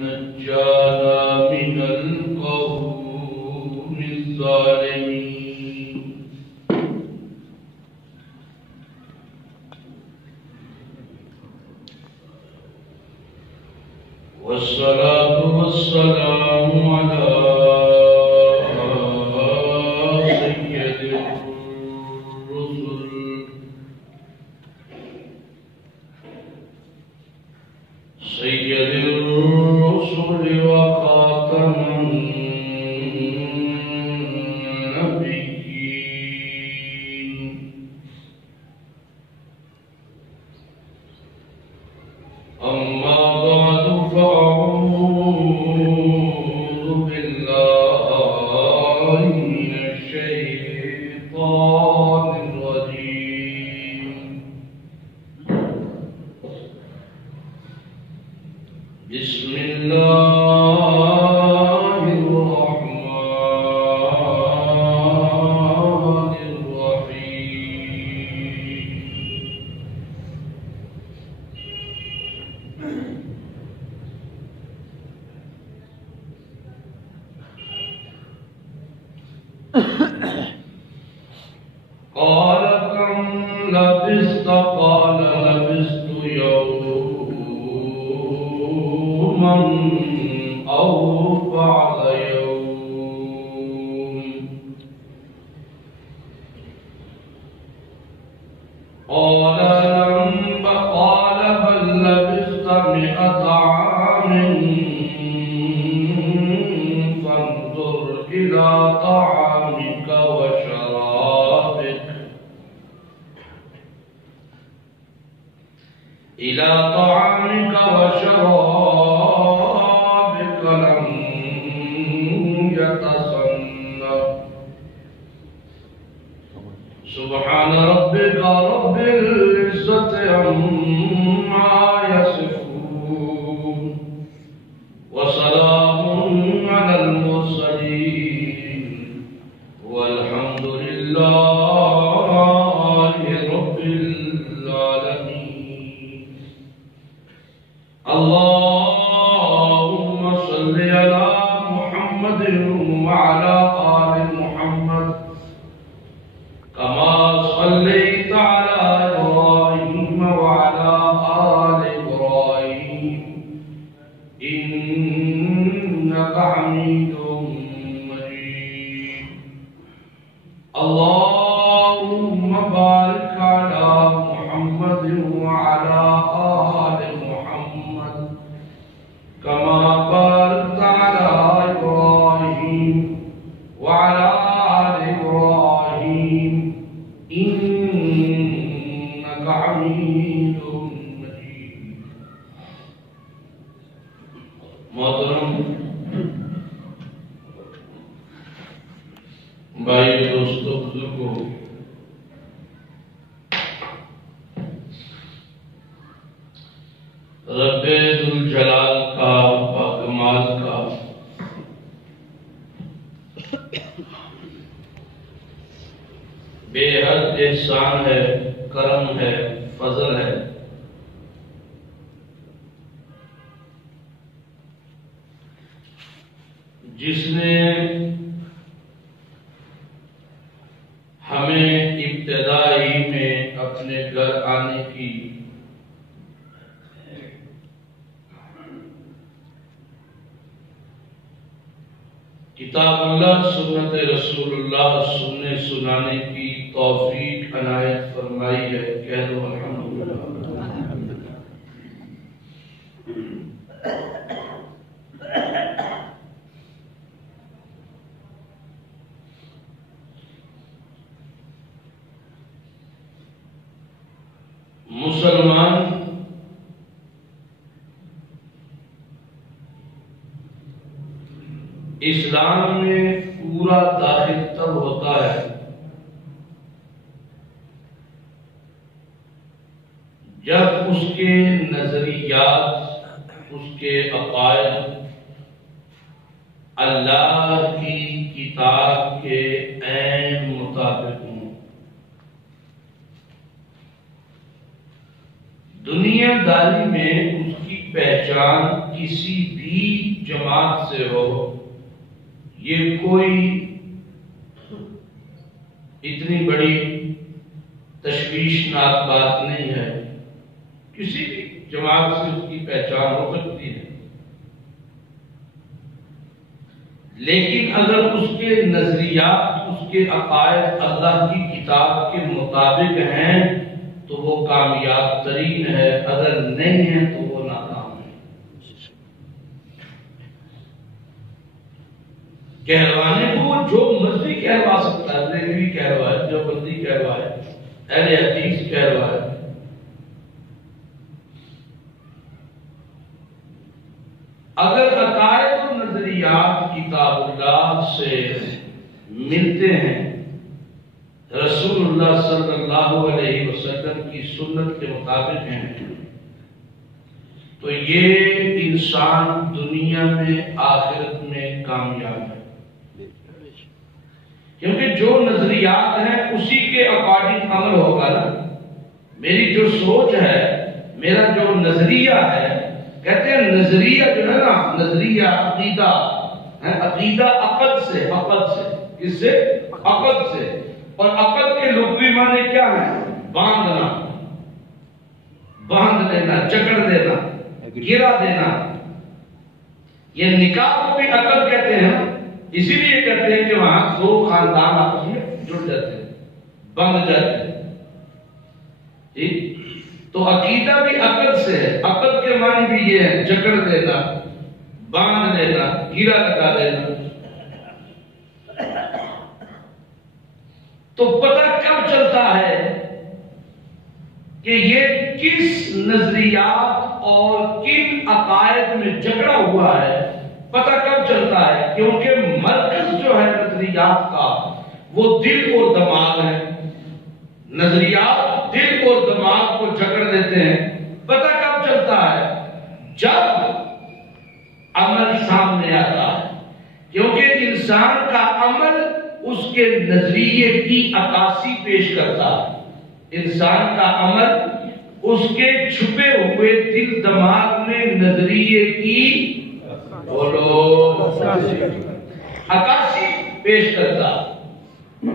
نجانا من القوم الظالمين والصلاة والسلام على سيد الرسل وخاتم النبيين أما بعد فأعوذ بالله من الشيطان الرجيم بسم الله الرحمن الرحيم قال كم لبثت قال لبثت يوما أو بعض يوم قال بل لبثت 100 عام فانظر إلى طعامك وشرابك لم يتسنه سبحان ربك رب العزة عما يصفون وسلام على المرسلين والحمد لله رب العالمين اللهم صل على محمد وعلى آل محمد كما صليت على إبراهيم وعلى آل إبراهيم إنك حميد مجيد اللهم بارك على محمد وعلى آل محمد كما باركت على إبراهيم وعلى آل إبراهيم إنك حميد مجيد محترم بھائی دوستو بزرگوں رب ذوالجلال کا باکمال کا بے حد احسان ہے، کرم ہے، فضل ہے جس نے ہمیں ابتدائی میں اپنے گھر آنے کی کتاب اللہ سنت رسول اللہ سننے سنانے کی توفیق عنایت فرمائی ہے. کہہ دو الحمدللہ. مسلمان اسلام میں پورا داخل تب ہوتا ہے جب اس کے نظریات، اس کے عقائد اللہ کی کتاب کے عین مطابق ہوں. دنیا داری میں اس کی پہچان کسی بھی جماعت سے ہو، یہ کوئی اتنی بڑی تشویشناک بات نہیں ہے، کسی بھی جماعت سے اس کی پہچان ہو سکتی ہے، لیکن اگر اس کے نظریات، اس کے عقائد اللہ کی کتاب کے مطابق ہیں تو وہ کامیاب ترین ہے، اگر نہیں ہے تو وہ ناکام ہے۔ کہلوانے کو وہ جو مرضی کہلوا سکتا ہے، بریلوی کہلوائے، دیوبندی کہلوائے، اہل حدیث کہلوائے، اگر عقائد و نظریات کتاب اللہ سے ملتے ہیں، رسول اللہ صلی اللہ علیہ وسلم کی سنت کے مطابق ہیں، تو یہ انسان دنیا میں آخرت میں کامیاب ہے، کیونکہ جو نظریات ہیں اسی کے اکارڈنگ عمل ہوگا نا۔ میری جو سوچ ہے، میرا جو نظریہ ہے، کہتے ہیں نظریہ جو ہے نا، نظریہ عقیدہ، عقیدہ عقد سے، کس سے؟ عقد سے، اور عقد کے لغوی معنی کیا ہے؟ باندھنا، باندھ لینا، جکڑ دینا، گرا دینا۔ یہ نکاح کو بھی عقد کہتے ہیں، اسی لیے کہتے ہیں کہ وہاں دو خاندان آپس میں جڑ جاتے ہیں، بندھ جاتے ہیں، ٹھیک؟ تو عقیدہ بھی عقد سے ہے، عقد کے معنی بھی یہ ہے، جکڑ دینا، باندھ دینا، گرا لگا دینا۔ تو پتہ کب چلتا ہے کہ یہ کس نظریات اور کن عقائد میں جکڑا ہوا ہے؟ پتہ کب چلتا ہے؟ کیونکہ مرکز جو ہے نظریات کا وہ دل اور دماغ ہے، نظریات دل اور دماغ کو جکڑ دیتے ہیں۔ پتہ کب چلتا ہے؟ جب عمل سامنے آتا ہے، کیونکہ انسان کا عمل اس کے نظریے کی عکاسی پیش کرتا ہے، انسان کا عمل اس کے چھپے ہوئے دل دماغ میں نظریے کی عکاسی پیش کرتا ہے،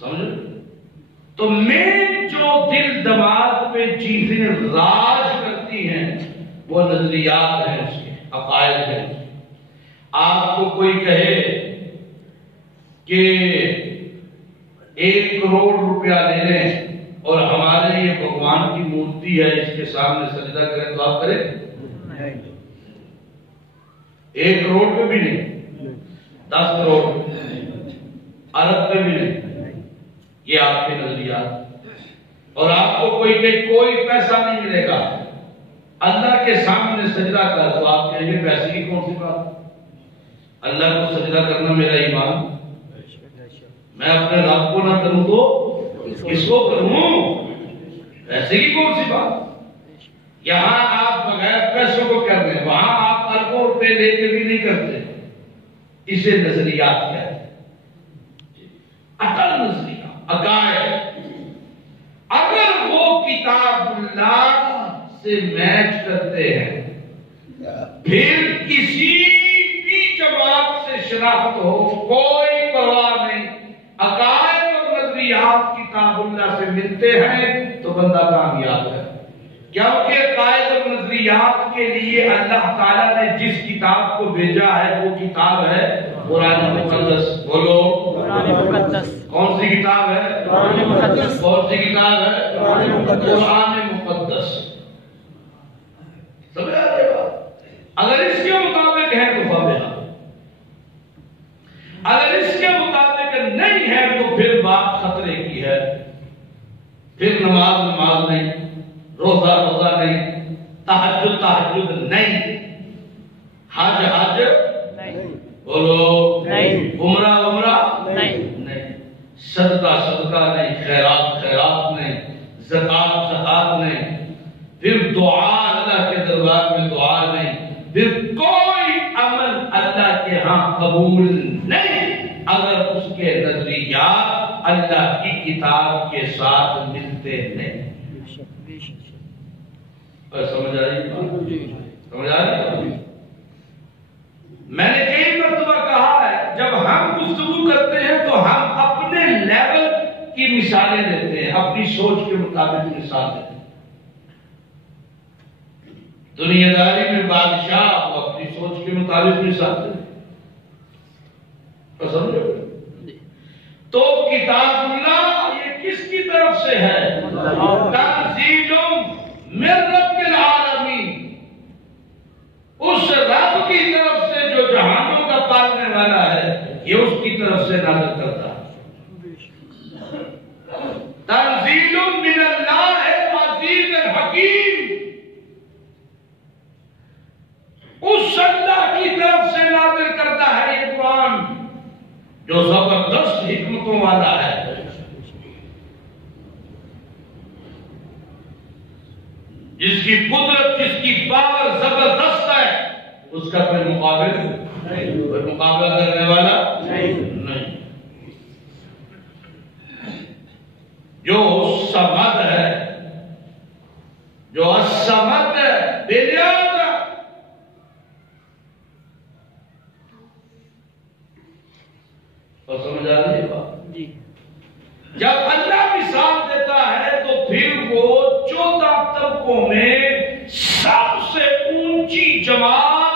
سمجھو؟ تو میں جو دل دماغ پہ چیزیں راج کرتی ہیں وہ نظریات ہیں، اس کے عقائد ہیں۔ آپ کو کوئی کہے کہ 1 کروڑ روپیہ لے لیں اور ہمارے یہ بھگوان کی مورتی ہے، اس کے سامنے سجدہ کریں، تو آپ کریں؟ 1 کروڑ پہ بھی نہیں، 10 کروڑ ارب پہ بھی نہیں، یہ آپ کے نظریات۔ اور آپ کو کوئی کہ کوئی پیسہ نہیں ملے گا، اللہ کے سامنے سجدہ کر، تو آپ کہیں گے پیسے کی کون سی بات؟ اللہ کو سجدہ کرنا میرا ایمان، میں اپنے رب کو نہ کروں تو کس کو کروں؟ پیسے کی کون سی بات؟ یہاں آپ بغیر پیسوں کو کر رہے ہیں، وہاں آپ اربوں روپے لے کے بھی نہیں کرتے، اسے نظریات کہتے ہیں، اٹل نظریہ، عقائد۔ اگر وہ کتاب اللہ سے میچ کرتے ہیں، پھر کسی بھی جماعت سے شناخت ہو، کوئی پرواہ نہیں، عقائد اور نظریات کتاب اللہ سے ملتے ہیں تو بندہ کامیاب ہے، کیونکہ عقائد اور نظریات کے لیے اللہ تعالیٰ نے جس کتاب کو بھیجا ہے وہ کتاب ہے قرآن مقدس۔ بولو قرآن مقدس۔ کون سی کتاب ہے؟ قرآن مقدس۔ کون سی کتاب ہے؟ قرآن مقدس۔ سمجھ آ رہی بات؟ اگر اس کے مطابق ہے تو فابہا، اگر اس کے مطابق نہیں ہے تو پھر بات خطرے کی ہے، پھر نماز نہیں، روزہ نہیں، تہجد نہیں، حج نہیں، بولو نہیں، عمرہ نہیں، صدقہ نہیں، خیرات نہیں، زکات نہیں، پھر دعا اللہ کے دربار میں دعا نہیں، پھر کوئی عمل اللہ کے ہاں قبول نہیں اگر اس کے نظریات اللہ کی کتاب کے ساتھ ملتے نہیں۔ سمجھ آ رہی؟ سمجھ آ رہی؟ میں نے کئی مرتبہ کہا ہے جب ہم گفتگو کرتے ہیں تو ہم اپنے لیول کی مثالیں دیتے ہیں، اپنی سوچ کے مطابق مثال دیتے ہیں۔ دنیا داری میں بادشاہ وہ اپنی سوچ کے مطابق مثال دیتے ہیں۔ سمجھو؟ تو کتاب اللہ یہ کس کی طرف سے ہے؟ تنزیل من رب العالمین، اس رب کی طرف سے جو جہانوں کا پالنے والا ہے، یہ اس کی طرف سے نازل کرتا ہے۔ تنزیل من اللہ العزیز الحکیم، اس اللہ کی طرف سے نازل کرتا ہے یہ قرآن جو زبردست حکمتوں والا ہے۔ جس کی قدرت، جس کی پاور زبردست ہے، اس کا کوئی مقابلہ کرنے والا نہیں۔ جو سمد ہے، جو السمد ہے، بنیاد اور سمجھ آ رہی ہے بات؟ جب اللہ مثال دیتا ہے تو پھر وہ 14 طبقوں میں سب سے اونچی جماعت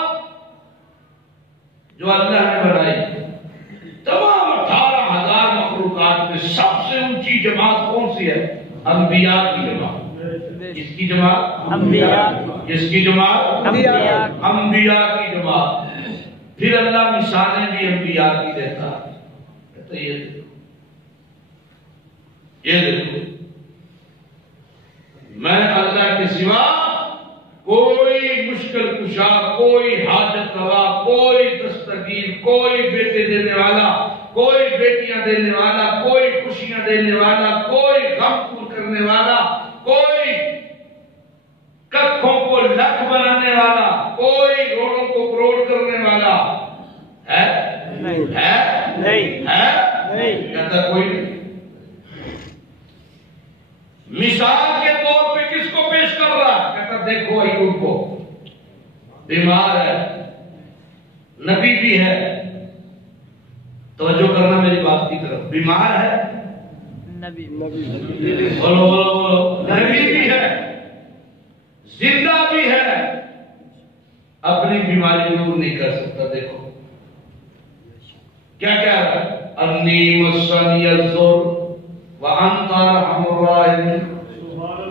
جو اللہ نے بنائی، تمام 18,000 مخلوقات میں سب سے اونچی جماعت کون سی ہے؟ انبیاء کی جماعت۔ کس کی جماعت؟ انبیاء۔ کس کی جماعت؟ انبیاء کی جماعت۔ پھر اللہ مثالیں بھی انبیاء کی دیتا ہے۔ کہتا ہے یہ دیکھو میں اللہ کے سوا کوئی مشکل کشا، کوئی حاجت روا، کوئی دستگیر، کوئی بیٹے دینے والا، کوئی بیٹیاں دینے والا، کوئی خوشیاں دینے والا، کوئی غم دور کرنے والا، کوئی ککھوں کو لکھ بنانے والا، کوئی روڑوں کو کروڑ کرنے والا ہے؟ کہتا کوئی نہیں۔ مثال کے طور پہ کس کو پیش کر رہا؟ کہتا دیکھو ایوب کو، بیمار ہے، نبی بھی ہے، توجہ کرنا میری بات کی طرف، بیمار ہے، نبی، بولو بولو بولو، نبی بھی ہے، زندہ بھی ہے، اپنی بیماری دور نہیں کر سکتا۔ دیکھو کیا کہہ رہا ہے؟ انی مسنی الضر وانت ارحم الراحمین،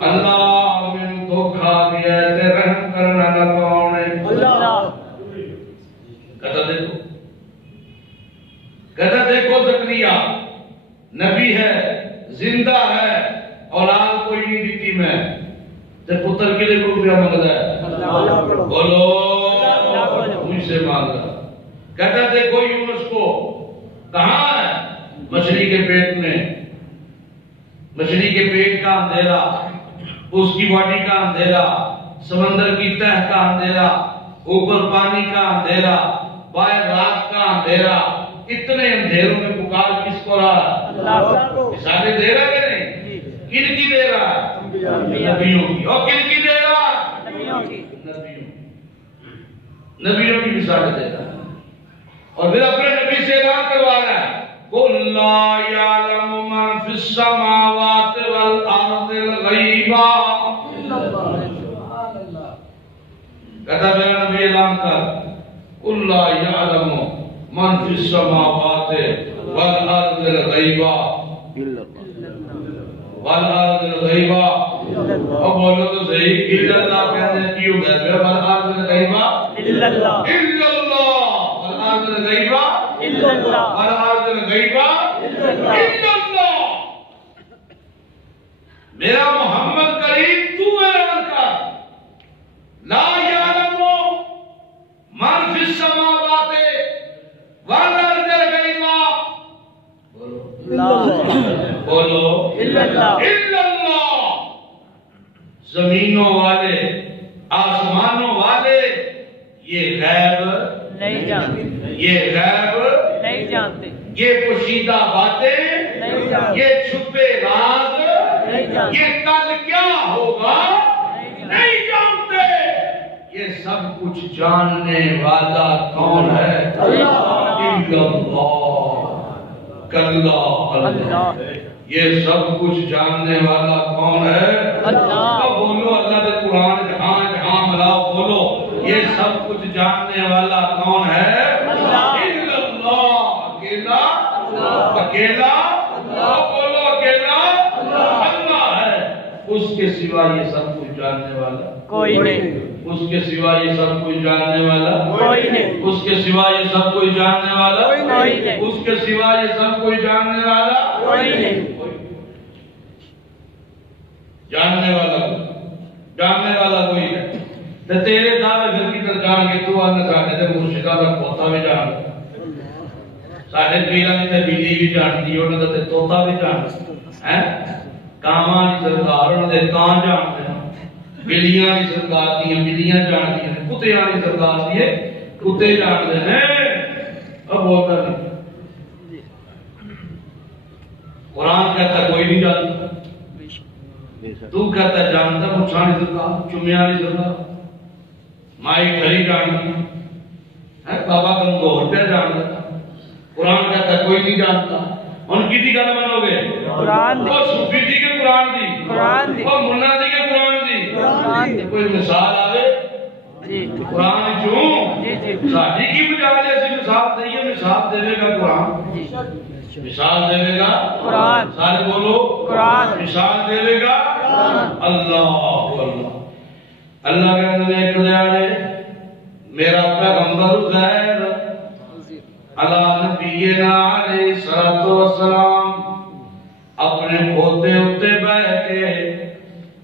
اللہ میں دھوکا دیا ہے، رحم کرنا نہ پاؤنے۔ کہتا دیکھو زکریا نبی ہے، زندہ ہے، اولاد کوئی نہیں دیتی میں، تے پتر کے لیے کوئی مانگتا ہے؟ بولو مجھ سے مانگ رہا۔ کہتا دیکھو یونس کو، کہاں ہے؟ مچھلی کے پیٹ میں، مچھلی کے پیٹ کا اندھیرا، اس کی باڈی کا اندھیرا، سمندر کی تہ کا اندھیرا، اوپر پانی کا اندھیرا، باہر رات کا اندھیرا، اتنے اندھیروں میں پکار کس کو رہا؟ اللہ کو۔ مثالیں دے رہا کہ نہیں؟ کن کی دے رہا؟ نبیوں کی۔ اور کن کی دے رہا؟ نبیوں کی۔ نبیوں کی مثالیں دے رہا، اور پھر اپنے نبی سے اعلان کروا رہا ہے قُلْ لَا يَعْلَمُ مَنْ فِي السَّمَاوَاتِ وَالْأَرْضِ الْغَيْبَ۔ کہتا میرا نبی اعلان کر، قُلْ لَا يَعْلَمُ مَنْ فِي السَّمَاوَاتِ وَالْأَرْضِ الْغَيْبَ وَالْأَرْضِ الْغَيْبَ۔ اب بولو تو صحیح، اِلَّا اللہ کہتے کیوں گئے؟ وَالْأَرْضِ الْغَيْبَ اِلَّا اللہ، اِلَّا اللہ، وَالْأَرْضِ الْغَيْبَ اِلَّا اللہ، وَالْأَرْضِ الْغَيْبَ اِلَّا اللہ۔ میرا محمد کریم تو اعلان کر، لا یعلم من فی السماوات والارض الغیب، بولو الا اللہ، زمینوں والے آسمانوں والے یہ غیب نہیں جانتے، یہ غیب نہیں جانتے، یہ پوشیدہ باتیں نہیں جانتے، یہ چھپے راز نہیں جانتے، یہ کل کیا ہوگا نہیں جانتے۔ سب کچھ جاننے والا کون ہے؟ اللہ کلا اللہ، یہ سب کچھ جاننے والا کون ہے؟ اللہ۔ بولو اللہ دے قرآن جہاں جہاں ملاؤ بولو یہ سب کچھ جاننے والا کون ہے؟ اللہ۔ اکیلا اکیلا بولو اکیلا اللہ ہے، اس کے سوا یہ سب کچھ جاننے والا کوئی نہیں، اس کے سوا یہ سب کچھ جاننے والا کوئی نہیں، اس کے سوا یہ سب کچھ جاننے والا کوئی نہیں، اس کے سوا یہ سب کچھ جاننے والا کوئی نہیں، جاننے والا کوئی ہے۔ تو تیرے دعوے پھر کی طرح جان کے تو آنے ساڑھے تے مرشدہ کا پوتا بھی جان، ساڑھے پیرانی تے بیلی بھی جانتی، انہوں نے توتا بھی جانتی، کامانی سرکار انہوں نے کان جانتے ہیں، بلیاں نہیں سرکار دی ہیں بلیاں جانتی ہیں، کتے آنی سرکار دی ہے کتے جانتے ہیں۔ اب بولتا نہیں، قرآن کہتا کوئی نہیں جانتا، تو کہتا ہے جانتا، مچھانی سرکار چمیانی سرکار مائی گھری جانتی ہے، بابا گنگور پہ جانتا، قرآن کہتا ہے کوئی نہیں جانتا۔ ان کی دی گل منو گے؟ قرآن دی، وہ صوفی دی کے قرآن دی، قرآن دی، وہ منا دی کے قرآن دی، قرآن دی۔ کوئی مثال آوے قرآن چوں ساڑھی کی بجائے ایسی مثال دئیے، مثال دے گا قرآن، مثال دے گا قرآن، سارے بولو قرآن، مثال دے گا اللہ۔ اللہ کے اندر ایک دیاڑے میرا پیغمبر زہر علی نبینا علیہ السلام اپنے کھوتے اتے بیٹھ کے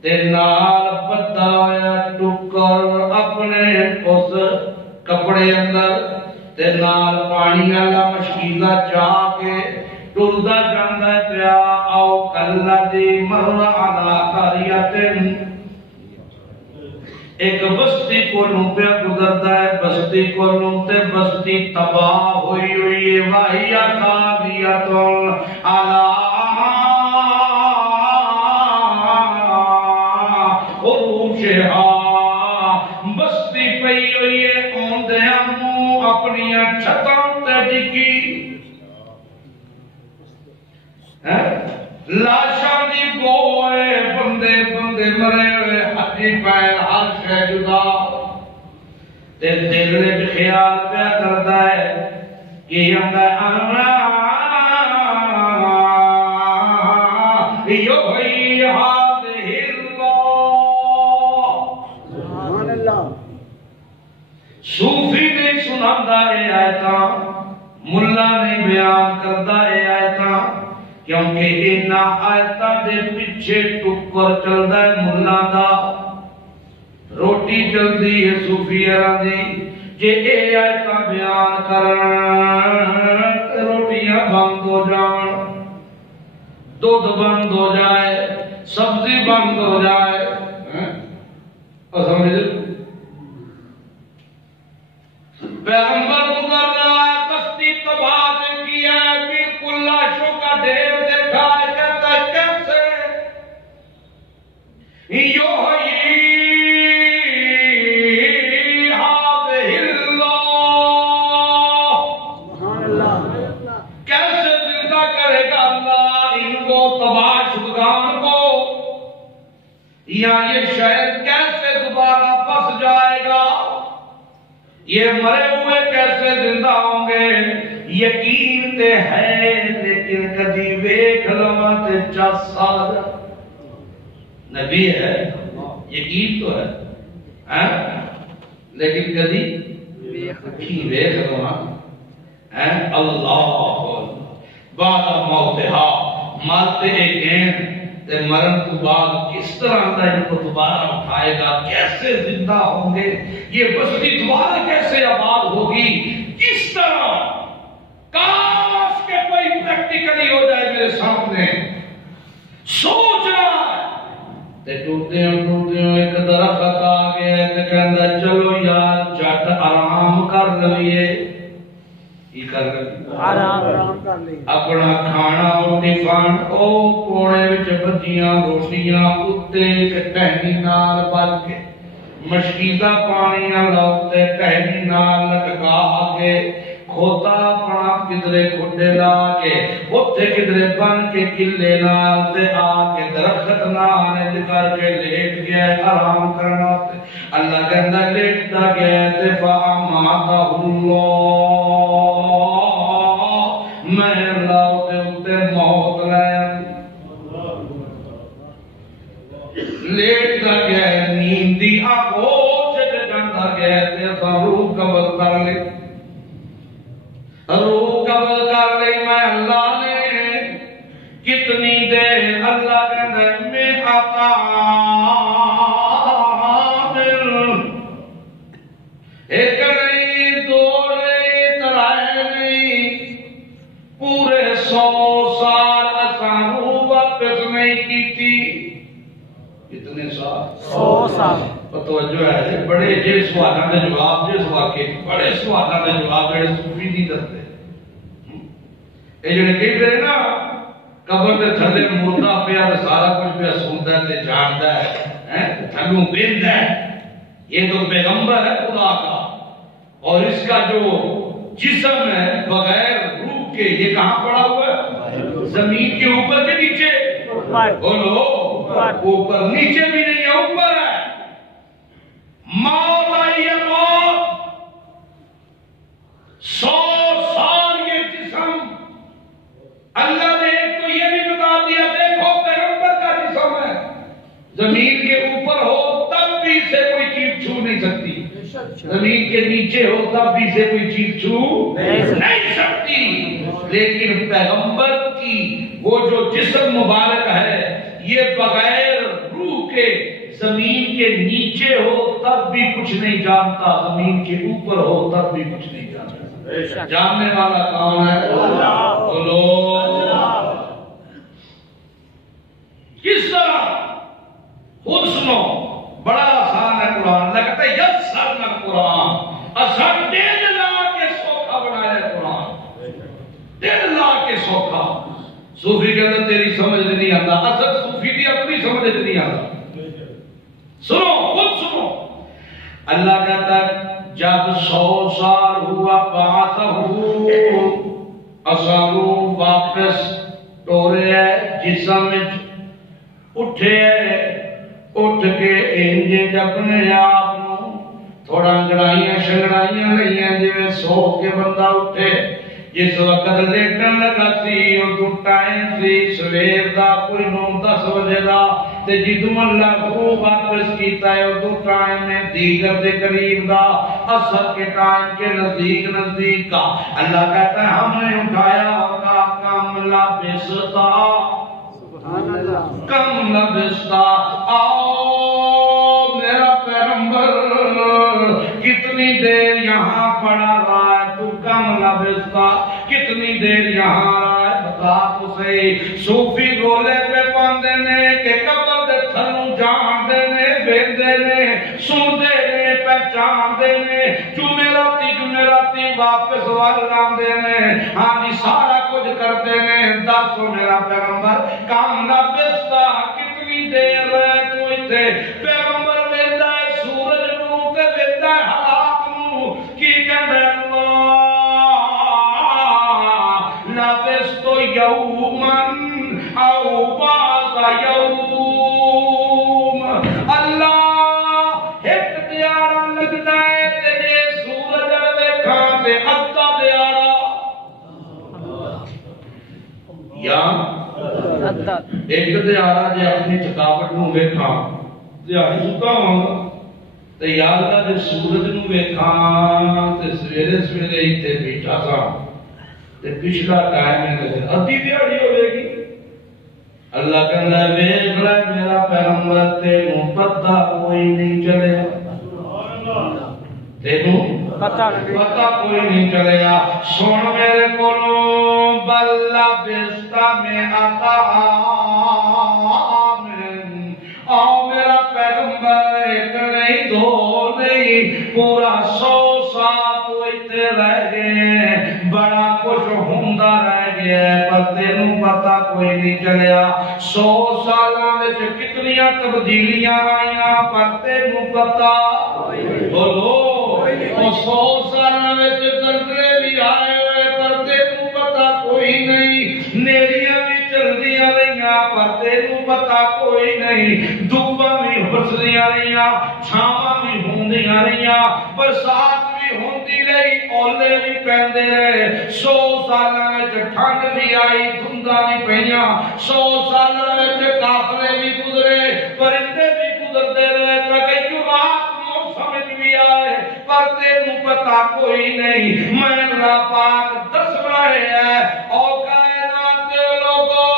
تے نال پتا ہویا ٹکر اپنے اس کپڑے اندر تے نال پانی والا مشکیلا چاہ کے ٹردا جاندا ہے پیا او کلا دی مر علی قریۃ، ایک بستی کو پہ گزرتا ہے، بستی کو تے بستی تباہ ہوئی ہوئی واہیا خاویۃ علی عروشہا، بستی پئی ہوئی ہے اوندیاں منہ اپنی چھتاں تے ڈگی، لاشاں دی بوئے بندے بندے مرے ہوئے ہڈی پیر ہر شے جدا، تے دل وچ خیال پیا کردا ہے کہ اللہ یحیی ہذہ اللہ، سبحان اللہ۔ صوفی نے سنادا ہے آیتاں، ملا نے بیان کردا ہے آیتاں، کیونکہ انہاں آیتاں دے پیچھے ٹکر چلدا ہے ملا دا، روٹی چلدی ہے صوفیاں دی، جے اے آیتاں بیان کرن روٹیاں بند ہو جان، دودھ بند ہو جائے، سبزی بند ہو جائے، پیغمبر گزر رہا ہے، بستی تباہ کیا ہے، بالکل لاشوں کا ڈھیر دیکھا ہے، کہتا ہے کیسے یحیی ہذہ اللہ، کیسے زندہ کرے گا اللہ ان کو تباہ شدگان کو، یا یہ شہر کیسے دوبارہ بس جائے گا، یہ مرے ہوئے کیسے زندہ ہوں گے، یقین تے ہے لیکن کدی ویکھ لواں تے چس آ جا، نبی ہے یقین تو ہے لیکن کدی ویکھ لواں اللہ بعد موتہا، مرتے گئے تے مرن تو بعد کس طرح اللہ ان کو دوبارہ اٹھائے گا، کیسے زندہ ہوں گے، یہ بستی دوبارہ کیسے آباد ہوگی، کس طرح، کاش کہ کوئی پریکٹیکلی ہو جائے میرے سامنے، سوچ رہا ہے تے ٹوٹتے ہوں ایک درخت آ گیا تے کہندا چلو یار جٹ آرام کر لئیے، کی کر آرام کر لئیے، اپنا کھانا اور ٹفن او کونے وچ بچیاں روٹیاں کتے تے ٹہنی نال بن کے مشکیزہ پانی لوتے کہنی نال لٹکا کے کھوتا اپنا کدرے کھڈے لا کے اتھے کدرے بن کے کلے نال تے آ کے درخت نال کر کے لیٹ گیا آرام کرنا اللہ کے اندر لیٹتا گیا تے فاماتہ اللہ میں اللہ تے موت لائے لیٹتا گیا نیندی آنکھوں سے جانتا گیا تے روح قبض کر لے روح قبض کر لے میں اللہ نے کتنی دیر اللہ کے اندر میں آتا ایک نہیں دو نہیں ترائے نہیں پورے 100 سال اسانو واپس نہیں کی تھی کتنے سال 100 سال توجہ ہے بڑے جے سوالوں کے جواب جے واقعے بڑے سوالوں کے جواب بڑے صوفی نہیں کرتے اے جڑے کہتے ہیں نا قبر دے تھلے مردہ پیا تے سارا کچھ پیا سنتا تے جانتا ہے تھلوں بیندا ہے یہ تو پیغمبر ہے خدا کا اور اس کا جو جسم ہے بغیر روح کے یہ کہاں پڑا ہوا ہے زمین کے اوپر کے نیچے بولو اوپر نیچے بھی نہیں ہے اوپر ہے موت آئی ہے موت 100 سال یہ جسم اللہ نے ایک تو یہ بھی بتا دیا دیکھو پیغمبر کا جسم ہے زمین کے اوپر ہو تب بھی سے کوئی چیز چھو نہیں سکتی زمین کے نیچے ہو تب بھی سے کوئی چیز چھو نہیں سکتی لیکن پیغمبر کی وہ جو جسم مبارک ہے یہ بغیر روح کے زمین کے نیچے ہو تب بھی کچھ نہیں جانتا زمین کے اوپر ہو تب بھی کچھ نہیں جانتا جاننے والا کون ہے اللہ بولو کس طرح خود سنو بڑا آسان ہے قرآن لگتا ہے یسر نہ قرآن اصل دل لا کے سوکھا بنایا قرآن دل لا کے سوکھا صوفی کہتا تیری سمجھ نہیں آتا اصل صوفی کی اپنی سمجھ نہیں آتا سنو خود سنو اللہ کہتا ہے جب 100 سال ہوا بات ہو اسانو واپس ٹورے ہے جسم اٹھے اٹھ کے انجے اپنے آپ تھوڑا انگڑائیاں شنگڑائیاں لئیاں جویں سو کے بندہ اٹھے جس وقت لیٹن لگا سی او ٹائم سی سویر دا کوئی 9-10 بجے دا تے جدوں اللہ کو واپس کیتا ہے او ٹائم میں دیگر دے قریب دا عصر کے ٹائم کے نزدیک کا اللہ کہتا ہے ہم نے اٹھایا اور کہا کم لبستا سبحان اللہ کم لبستا آؤ میرا پیغمبر کتنی دیر یہاں پڑا رہا ہے تو کم لبستا کتنی دیر یہاں رہا ہے بتا تو صحیح صوفی گولے پہ پاندے نے کہ قبر دے تھنوں جان دے نے بیندے نے سن دے نے پہچان دے نے جمعراتی واپس والان دے نے ہاں جی سارا کچھ کرتے نے دسو میرا پیغمبر کم لبستا کتنی دیر رہے تو اتھے پیغمبر ویندا ہے سورج نو تے ویندا ہے حالات نو کی کہندے اللہ لبستو یومن او بعض یوم اللہ ایک دیارہ لگتا ہے تے جے سورج ویکھاں تے ادھا دیارہ یا ایک دیارہ جے اپنی تھکاوٹ نو ویکھاں دیہاڑی ستا ہوں تے یا اللہ دے سورج نو ویکھاں تے سویرے سویرے ایتھے بیٹھا سا تے پچھلا ٹائم ہے ادھی دیہاڑی ہوے گی اللہ کہندا ہے ویکھ لے میرا پیغمبر تینوں پتہ کوئی نہیں چلیا تینوں پتہ کوئی نہیں چلیا سن میرے کولوں بل بستا میں آتا آؤ میرا پیغمبر ایک نہیں دو نہیں پورا 100 سال تو اتنے رہ گئے بڑا کچھ ہوندہ رہ رہی ہے پر تینوں پتا کوئی نہیں چلیا 100 سالاں وچ کتنیاں تبدیلیاں آئیاں پر تینوں پتا بولو 100 سالاں وچ زلزلے بھی آئے ہوئے پر تینوں پتا کوئی نہیں نیریاں بھی چلدیاں رہیاں پر تینوں پتا کوئی نہیں دھوپاں بھی ہسدیاں رہیاں چھاواں بھی ہوندیاں رہیاں برسات بھی ہوندی رہی اولے بھی پیندے رہے 100 سالاں وچ ٹھنڈ بھی آئی دھنداں بھی پئیاں 100 سالاں وچ قافلے بھی گزرے پرندے بھی گزرتے رہے تغیرات موسم وچ بھی آئے پر تینوں پتا کوئی نہیں میں اللہ پاک دس رہے ہیں او کائنات دے لوگو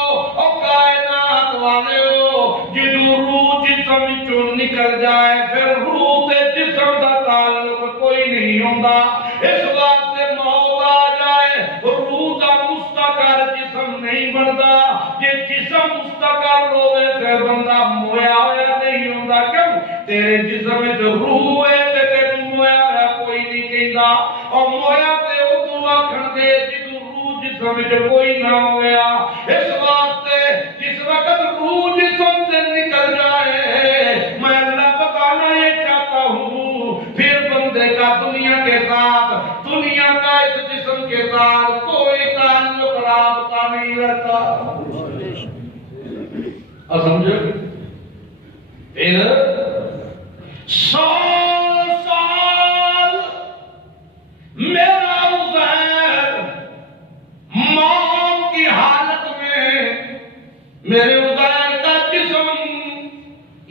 او کائنات والےو جدوں روح جسم وچوں نکل جائے پھر روح تے جسم دا تعلق کوئی نہیں ہوندا اس واسطے موت آ جائے روح دا مستقر جسم نہیں بندا کہ جسم مستقر ہوے پھر بندہ مویا ہویا نہیں ہوندا کیوں تیرے جسم وچ روح ہے تے تینوں مویا ہویا کوئی نہیں کہندا او مویا تے او آکھن دے جدوں روح جسم وچ کوئی نہ ہویا اس واسطے جس وقت روح جسم سے نکل جائے میں اللہ بتانا یہ چاہتا ہوں پھر بندے کا دنیا کے ساتھ دنیا کا اس جسم کے ساتھ کوئی تعلق رابطہ نہیں رہتا اور سمجھو پھر 100 سال میرا عزیر موت کی حالت میں میرے عزیر کا جسم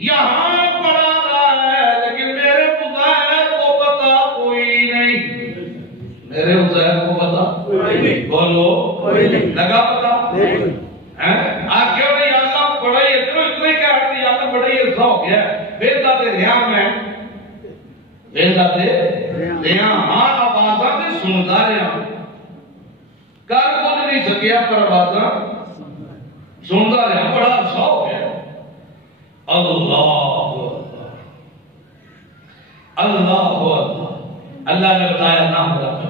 یہاں پڑا رہا ہے لیکن میرے عزیر کو پتا کوئی نہیں میرے عزیر کو پتا بولو لگا پتا آگے بھائی اللہ بڑا ہی اتنے کیا آتی اللہ بڑا ہی عرصہ ہو گیا بیدہ دے ریاں میں بیدہ دے ریاں ہاں آوازہ دے سنتا ریاں کر کچھ نہیں سکیا پر آوازہ سنتا ریاں بڑا عرصہ ہو گیا اللہ اللہ نے بتایا نام رکھنا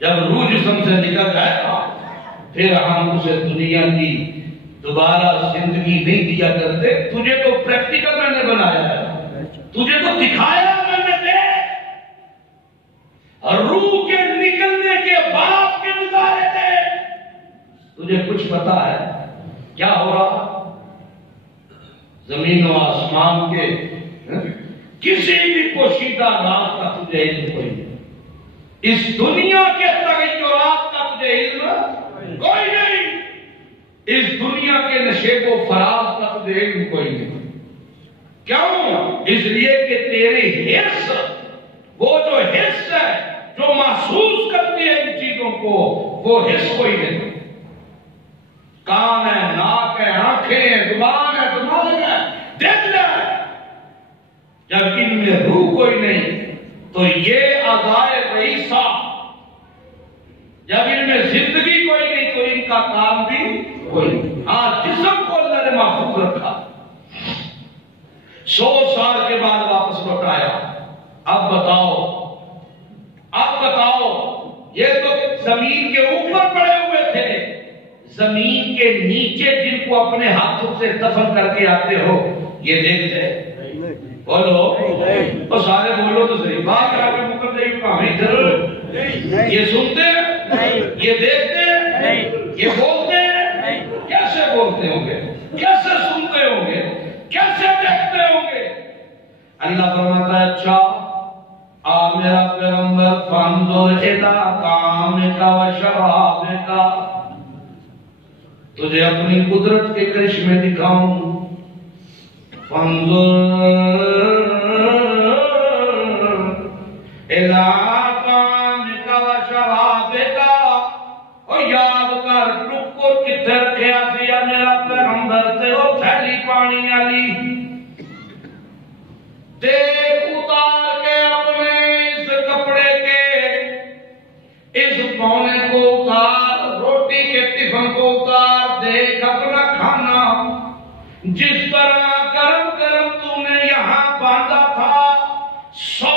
جب روح جسم سے نکل جائے گا پھر ہم اسے دنیا کی دوبارہ زندگی نہیں دیا کرتے تجھے تو پریکٹیکل میں نے بنایا ہے تجھے تو دکھایا میں نے دے روح کے نکلنے کے بعد کے نظارے دے تجھے کچھ پتا ہے کیا ہو رہا زمین و آسمان کے کسی بھی پوشیدہ راز کا تجھے علم کوئی نہیں اس دنیا کے تغیرات کا تجھے علم کوئی نہیں اس دنیا کے نشیب و فراز کا تجھے علم کوئی نہیں کیوں اس لیے کہ تیرے حرص وہ جو حرص ہے جو محسوس کرتی ہے ان چیزوں کو وہ حرص کوئی نہیں کان ہے ناک ہے آنکھیں ہیں زبان ہے دماغ ہے دل ہے جب ان میں روح کوئی نہیں تو یہ اعضائے رئیسہ جب ان میں زندگی کوئی نہیں تو ان کا کام بھی کوئی نہیں ہاں جسم کو اللہ نے محفوظ رکھا 100 سال کے بعد واپس لوٹایا اب بتاؤ یہ تو زمین کے اوپر پڑے ہوئے تھے زمین کے نیچے جن کو اپنے ہاتھوں سے دفن کر کے آتے ہو یہ دیکھتے بولو اور سارے بولو تو صحیح بات کر کے مقدر کہاں یہ سنتے ہیں یہ دیکھتے ہیں یہ بولتے ہیں کیسے بولتے ہوں گے کیسے سنتے ہوں گے کیسے دیکھتے ہوں گے اللہ فرماتا ہے اچھا آ میرا پیغمبر فانظر الی طعامک و شرابک تجھے اپنی قدرت کے کرشمے دکھاؤں فانظر الی طعامک و شرابک اور یاد کر ٹکر کتنے رکھیا سی میرا پیغمبر تے وہ تھیلی پانی والی دیکھ اتار کے اپنے اس کپڑے کے اس پونے کو اتار روٹی کے ٹفن کو اتار دیکھ اپنا کھانا جس طرح گرم گرم تو نے یہاں باندھا تھا 100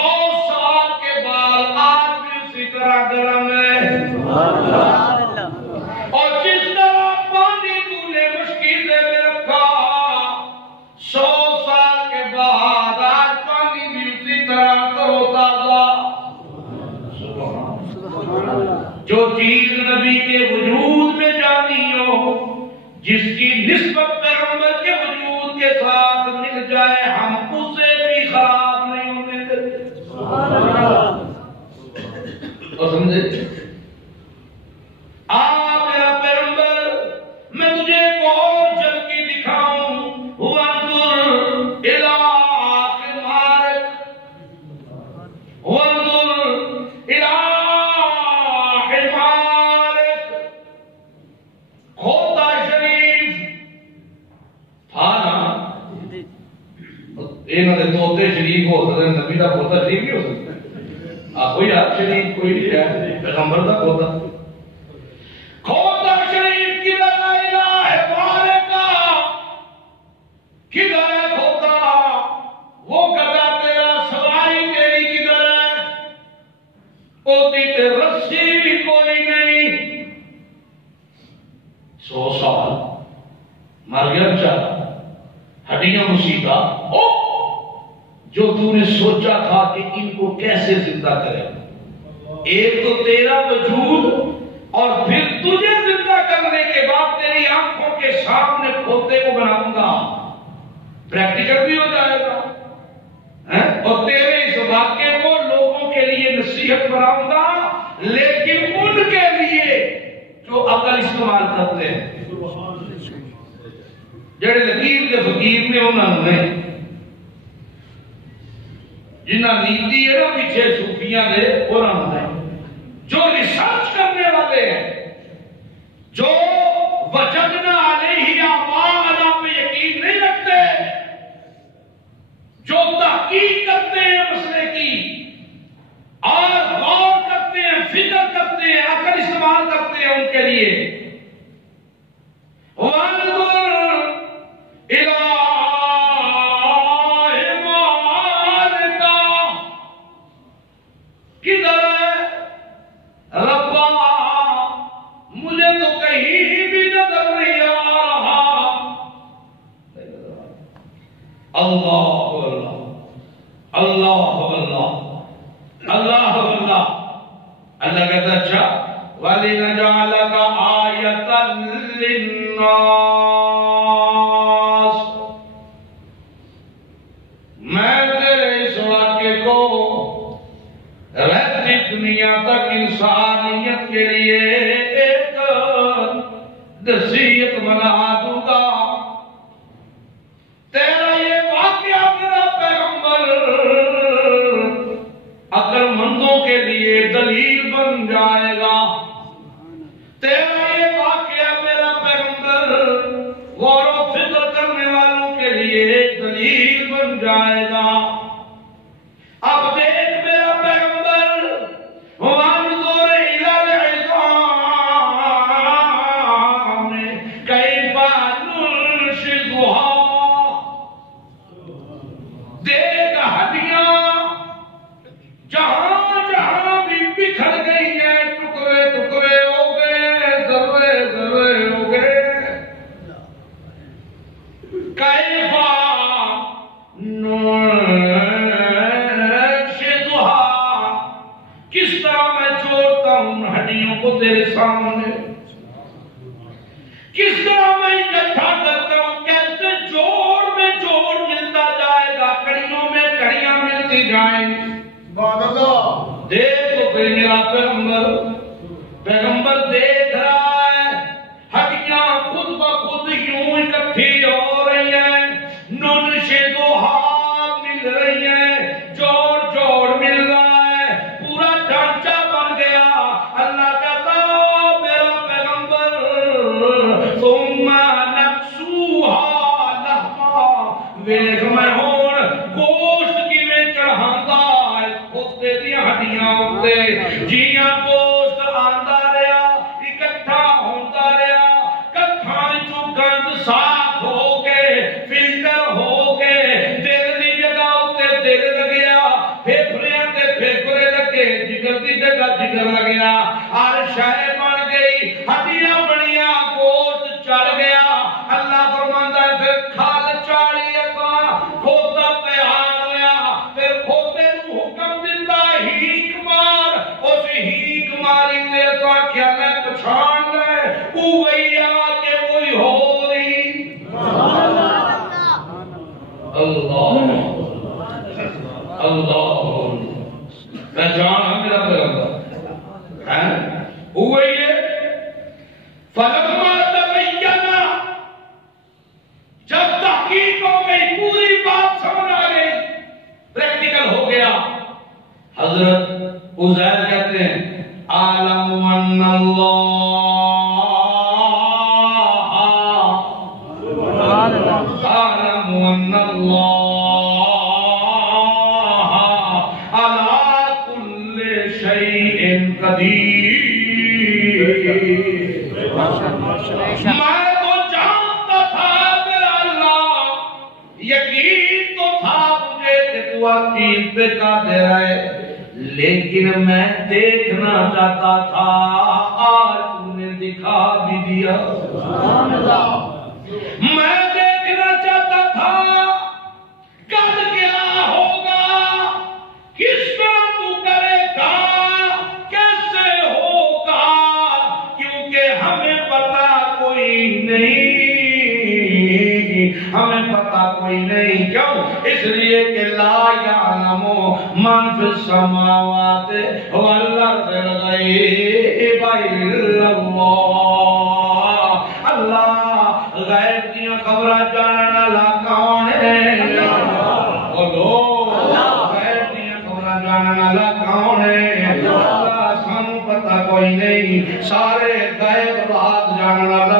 سال کے بعد آج بھی اسی طرح گرم ہے ہم اسے بھی خراب نہیں ہونے دیتے. اور سمجھے میرا پیغمبر میں تجھے ایک اور جھلکی دکھاؤں. وانظر الی حمارک وانظر الی حمارک. کھوتا شریف تھا نا انہوں نے توتے شریف ہو سکتے نبی کا کھوتا شریف بھی ہو سکتا ہے. کوئی آپ شریف کوئی پیغمبر کا کھوتا شریف کدھر ہے مارے کا کدھر ہے کھوتا وہ گدا تیرا سواری تیری کدھر ہے اوتی تے رسی بھی کوئی نہیں. 100 سال مر گیا بیچارہ ہڈیاں مسیدہ جو تو نے سوچا تھا کہ ان کو کیسے زندہ کرے. ایک تو تیرا وجود اور پھر تجھے زندہ کرنے کے بعد تیری آنکھوں کے سامنے کھوتے کو بناؤں گا. پریکٹیکل بھی ہو جائے گا اور تیرے اس واقعے کو لوگوں کے لیے نصیحت بناؤں گا لیکن ان کے لیے جو عقل استعمال کرتے ہیں جڑے لکیر کے فقیر نے انہوں نے جنہ نیتی ہے نا پیچھے صوفیاں دے انہوں نے جو ریسرچ کرنے والے ہیں جو وجدنا علیہ آباءنا پہ یقین نہیں رکھتے جو تحقیق کرتے ہیں مسئلے کی اور غور کرتے ہیں فکر کرتے ہیں عقل استعمال کرتے ہیں ان کے لیے اللہ کہتا اچھا وَلِنَجْعَلَكَ آیَةً لِلنَّاسِ میں تیرے اس واقعے کو رہتی دنیا تک انسانیت کے لیے ایک نصیحت بنا دوں گا. تیرا یہ واقعہ میرا پیغمبر عقل مندوں کے لیے دلیل بن جائے گا. تیرا یہ واقعہ میرا پیغمبر غور و فکر کرنے والوں کے لیے دلیل بن جائے گا. اب دیکھ میرا پیغمبر وانظر الی العظام کیف ننشزها دیکھ ہڈیاں جہاں جہاں بھی بکھر گئی ہیں ٹکڑے ٹکڑے ہو گئے ذرے ذرے ہو گئے کیف ننشزها کس طرح میں جوڑتا ہوں ہڈیوں کو تیرے سامنے کس طرح میں اکٹھا کرتا ہوں کیسے جوڑ میں جوڑ ملتا جائے گا کڑیوں میں کڑیاں ملتی جائیں گی. دیکھو کوئی میرا پیغمبر دیکھ رہا ہے ہڈیاں خود بخود یوں اکٹھی ہو رہی ہیں ننشزها مل رہی ہیں جوڑ جوڑ مل رہا ہے پورا ڈھانچہ بن گیا. اللہ کہتا میرا پیغمبر ثم نکسوها لحما ویکھ میں ہون گوشت کی میں چڑھاندا ہے کھوتے دی ہڈیاں تے جیاں گوشت آندا رہیا اکٹھا ہوندا رہیا ککھاں وچوں گند صاف ہو کے فلٹر ہو کے دل دی جگہ تے دل لگیا پھیپھڑیاں تے پھیپھڑے لگے جگر دی جگہ جگر لگیا ہر شے بن گئی ہڈیاں بنیاں گوشت چڑھ گیا. اللہ فرماندا ہے پھر کھال چاڑی اگا کھوتا تیار ہویا پھر کھوتے نوں حکم دتا ہیک مار اس ہیک ماری نے تو کیا میں پہچان لے او وہی آ کے وہی ہو رہی. اللہ اللہ پہچان میرا پیغمبر ہے ہوئے یہ فلما تبینا جب تحقیق ہو گئی پوری بات سمجھ آ گئی پریکٹیکل ہو گیا حضرت عزیر کہتے ہیں عالم ان اللہ عالم ان اللہ علی کل شیء قدیر میں تو جانتا تھا میرا اللہ یقین تو تھا مجھے کہ تو عقید پہ قادر ہے لیکن میں دیکھنا چاہتا تھا آج تم نے دکھا بھی دیا میں دیکھنا چاہتا تھا کل کیا ہوگا کس طرح تو کرے گا کیسے ہوگا کیونکہ ہمیں پتا کوئی نہیں ہمیں پتا کوئی نہیں کیوں اس لیے کہ لا یعلم من فی السماوات والارض الغیب الا اللہ اللہ غیب کی خبر جاننے والا کون ہے بولو غیب کی خبر جاننے والا کون ہے اللہ سانو پتا کوئی نہیں سارے غیب راز جاننے والا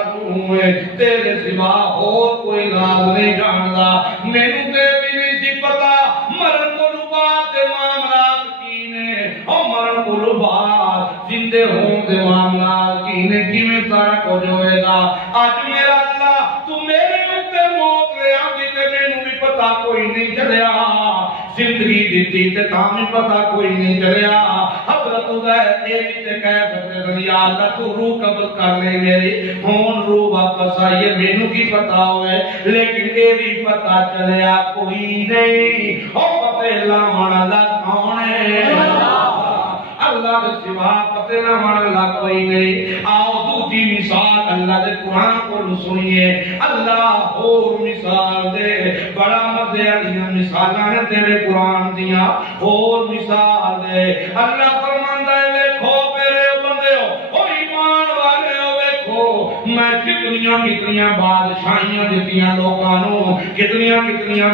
تیرے سوا اور کوئی راز نہیں جاندا مینوں تے بھی نہیں سی پتا مرن کو بعد دے معاملات کی نے او مرن کو بعد زندے ہون دے معاملات کی نے کیویں سارا کچھ ہوئے گا اج میرا اللہ تو میرے اوتے موت لے آندی تے مینوں بھی پتا کوئی نہیں چلیا زندگی دیتی تے تاں بھی پتا کوئی نہیں چلیا حضرت عزیر اے بھی تے کہہ سکتے ہیں یا اللہ تو روح قبض کر لے میری ہون روح واپس آئیے مینوں کی پتا ہوئے لیکن اے بھی پتا چلیا کوئی نہیں او پتے لاون والا کون ہے اللہ کے سوا پتے لاون والا کوئی نہیں آؤ دوسری مثال اللہ دے قرآن کو سنیے اللہ اور مثال دے بڑا مزے والی مثالاں نے تیرے قرآن دیاں اور مثال دے اللہ فرماندا ہے ویکھو میرے بندیو او ایمان والے ہو ویکھو میں کتنیاں بادشاہیاں دیتیاں لوگانوں کتنیاں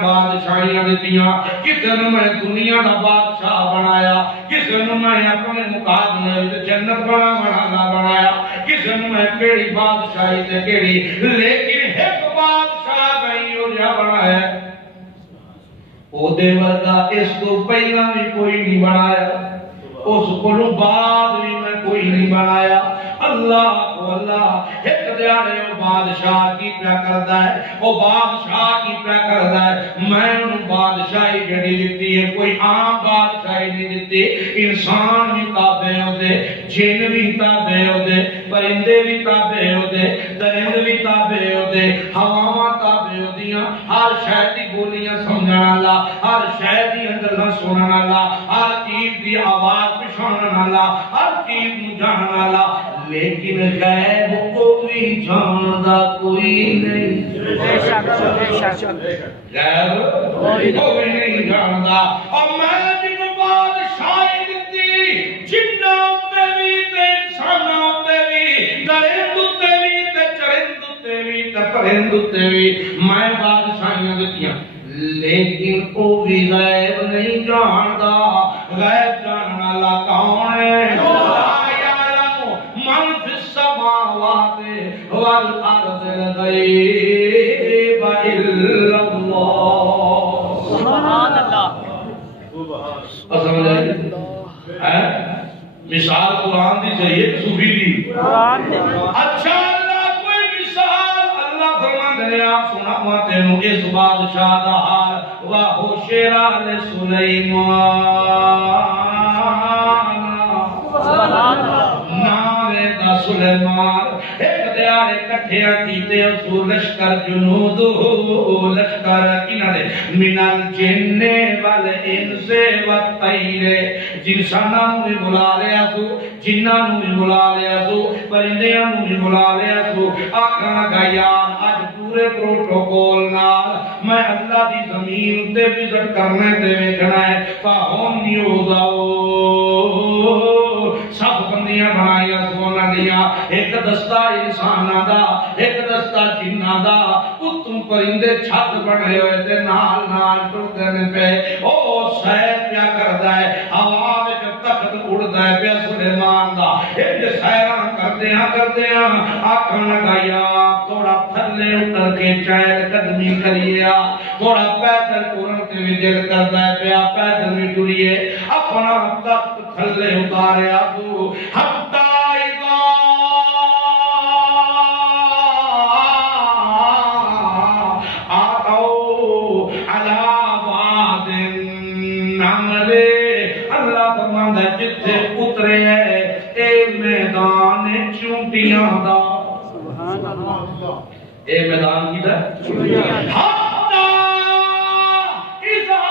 بادشاہیاں دیتیاں کسے نے میں دنیا دا بادشاہ بنایا کسے نے میں اپنے مقابلے وچ جنت بنایا کسے نے میں کیڑی بادشاہی تے کیڑی لیکن ایک بادشاہ نہیں ہو جا بنایا او دے ورگا اس تو پہلا بھی کوئی نہیں بنایا اس کو بعد بھی میں کوئی نہیں بنایا اللہ کو اللہ ایک دیارے وہ بادشاہ کی پیا کردا ہے وہ بادشاہ کی پیا کردا ہے میں انہوں بادشاہی جڑی دیتی ہے کوئی عام بادشاہی نہیں دیتی انسان بھی تابع ہوتے جن بھی تابع ہوتے پرندے بھی تابع ہوتے درند بھی تابع ہوتے ہواواں تابع ہوتیاں ہر شے دی بولیاں سمجھن والا ہر شے دی گلاں سنن والا ہر چیز دی آواز پہچانن والا ہر چیز نوں جانن والا لیکن غیب کو بھی جاندا کوئی نہیں بے شک غیب کوئی نہیں جاندا اور میں جنوں بادشاہی دتی جناں تے بھی تے انساناں تے بھی درند تے بھی تے چرند تے بھی تے پرند تے بھی میں بادشاہیاں دتیاں لیکن او بھی غیب نہیں جاندا غیب جانن والا کون ہے من فی السماوات والارض الغیب الا اللہ سبحان اللہ سبحان اللہ مثال قرآن دی چاہیے صوفی دی اچھا اللہ کوئی مثال اللہ فرمان دے آپ سنا ہوا تینوں اس بادشاہ دا حال واہو شیرا لے سلیمان نامے دا سلیمان ایک دیارے کٹھیا کیتے اسو لشکر جنودو لشکر کنارے من الجن والانس والطیر جنساناں نوں بھی بلا لیا سو جناں نوں بھی بلا لیا سو پرندیاں نوں بھی بلا لیا سو آکھنا گا یار اج پورے پروٹوکول نال میں اللہ دی زمین تے وزٹ کرنا تے ویکھنا ہے فہم نیوزاؤ سب بندیاں بنائیاں سونا دیا ایک دستہ انسانہ دا ایک دستہ جنہ دا اتم پرندے چھت بڑھے ہوئے تے نال نال ٹر دینے پہ او سیر پیا کردا ہے ہوا وچ تخت اڑدا ہے پیا سلیمان دا ایک سیراں کردے ہیں آکھن لگا یا تھوڑا تھلے اتر کے چاہے قدمی کریے تھوڑا پیدل ٹرن تے بھی دل کردا ہے پیا پیدل بھی ٹریے اپنا تخت تھلے اتاریا تو حتی اذا آتو علی واد النمل اللہ فرماندا ہے جتھے اترے ہے اے میدان چونٹیاں دا سبحان اللہ اے میدان کی دا حتی اذا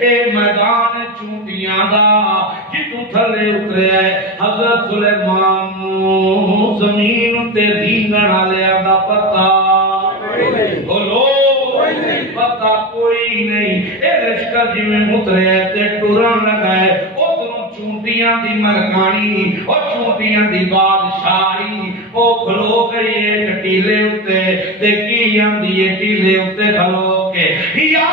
اے میدان چونٹیاں دا جتوں تھلے اترے حضرت سلیمان زمین تے رینگن والےاں دا پتہ بولو پتہ کوئی نہیں اے لشکر جی میں اترے تے ٹرن لگا ہے ادھروں چونٹیاں دی مرکانی اور چونٹیاں دی بادشاہی او کھلو گئی ایک ٹیلے اتے تے کی آندی ہے ٹیلے اتے کھلو کے یا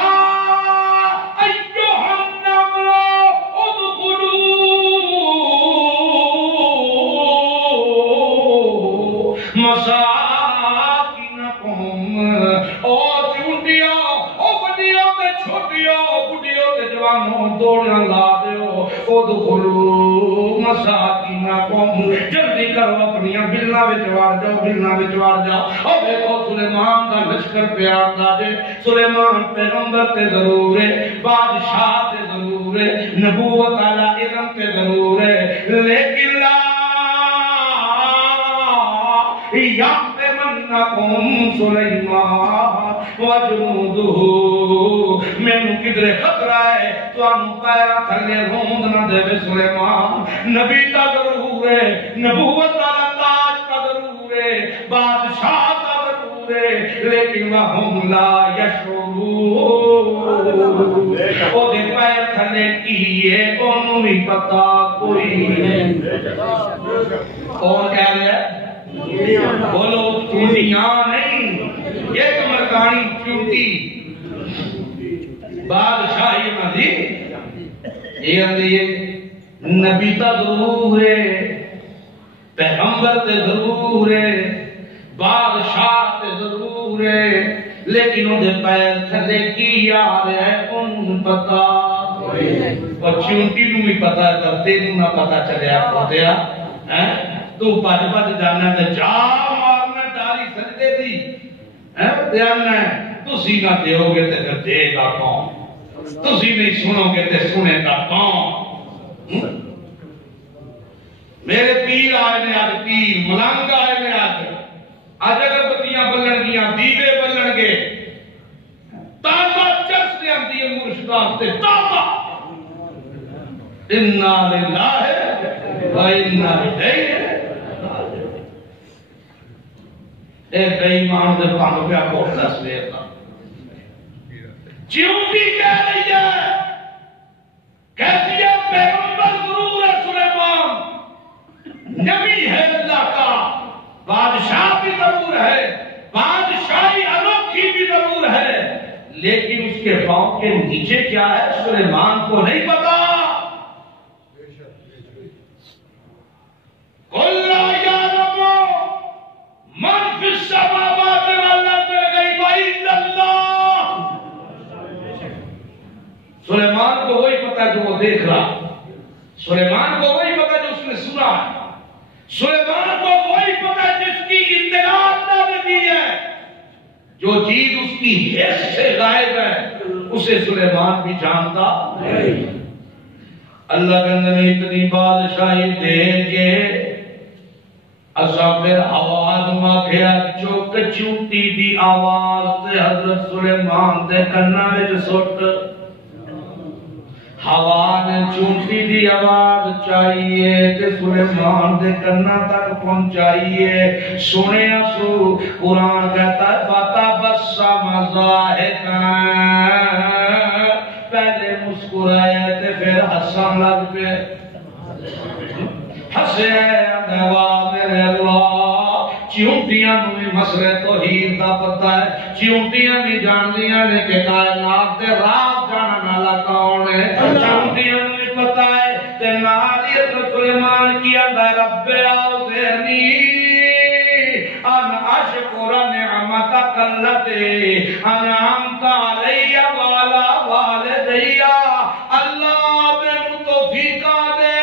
جلدی کرو اپنیاں بلنا وچ وڑ جاؤ او دیکھو سلیمان دا لشکر پیار دا جے سلیمان پیغمبر تے ضرور ہے بادشاہ تے ضرور ہے نبوت والا علم تے ضرور ہے لیکن لا یحتمنکم سلیمان وجنودہ مینوں کدھر خطرہ ہے تانوں پیراں تھلے روند نہ دے سلیمان نبی تا ضرور ہے نبوت والا تاج تا ضرور ہے بادشاہ تا ضرور ہے لیکن وہم لا یشعرون او دے پیر تھلے کیے اونوں بھی پتہ کوئی نہیں کون کہہ رہا ہے بولو چونٹیاں نہیں ایک مرکانی چونٹی بادشاہی مدی یہ اندیے نبی تا ضرور ہے پیغمبر تے ضرور ہے بادشاہ تے ضرور ہے لیکن ان دے پیر تھلے کی آ رہے ہیں ان پتا اور چونٹی نو بھی پتا ہے کرتے نو نہ پتا چلے آپ ہوتے ہیں تو پاج پاج جانا ہے جا مارنا ڈاری سجدے دی دیانا ہے تو سینہ دیو گے تے پھر دے گا کون تو سی نہیں سنو گے تے سنے گا کون میرے پیر آئے میں آج پیر ملنگ آئے میں آج اگر بتیاں بلن گیاں دیوے بلن گے تازہ چرس دے ہم دیئے مرشدات تے تازہ اِنَّا لِلَّهِ وَإِنَّا إِلَيْهِ اے بے ایمان دے پانو پیا کوٹا سویتا چیونٹی کہہ رہی ہے کہتی ہے پیغمبر ضرور ہے سلیمان نبی ہے اللہ کا بادشاہ بھی ضرور ہے بادشاہی انوکھی بھی ضرور ہے لیکن اس کے پاؤں کے نیچے کیا ہے سلیمان کو نہیں پتا سلیمان کو وہی پتا جو وہ دیکھ رہا سلیمان کو وہی پتا جو اس نے سنا سلیمان کو وہی پتا جس کی اطلاع اللہ نے دی ہے جو چیز اس کی حس سے غائب ہے اسے سلیمان بھی جانتا اللہ کے اندر اتنی بادشاہی دے کے اسا پھر آواز ماکھیا چوک چوٹی دی آواز تے حضرت سلیمان دے کنا وچ سٹ ہوا نے چونٹی دی آواز چاہیے تے سلیمان دے کنا تک پہنچائیے سنے سو قرآن کہتا ہے فتبسم ضاحکا پہلے مسکرائے تے پھر ہنسن لگ پے ہسے نوا میرے اللہ چیونٹیاں بھی مسئلے توحید دا پتہ ہے چیونٹیاں بھی جان دیاں نے کہ کائنات دے رات جانا نالا کون ہے چیونٹیاں بھی پتہ ہے تے نالیت سلیمان کی اندر رب آوزینی ان اشکر نعمتک اللتی انعمت علی والا والدیا اللہ میں توفیقہ دے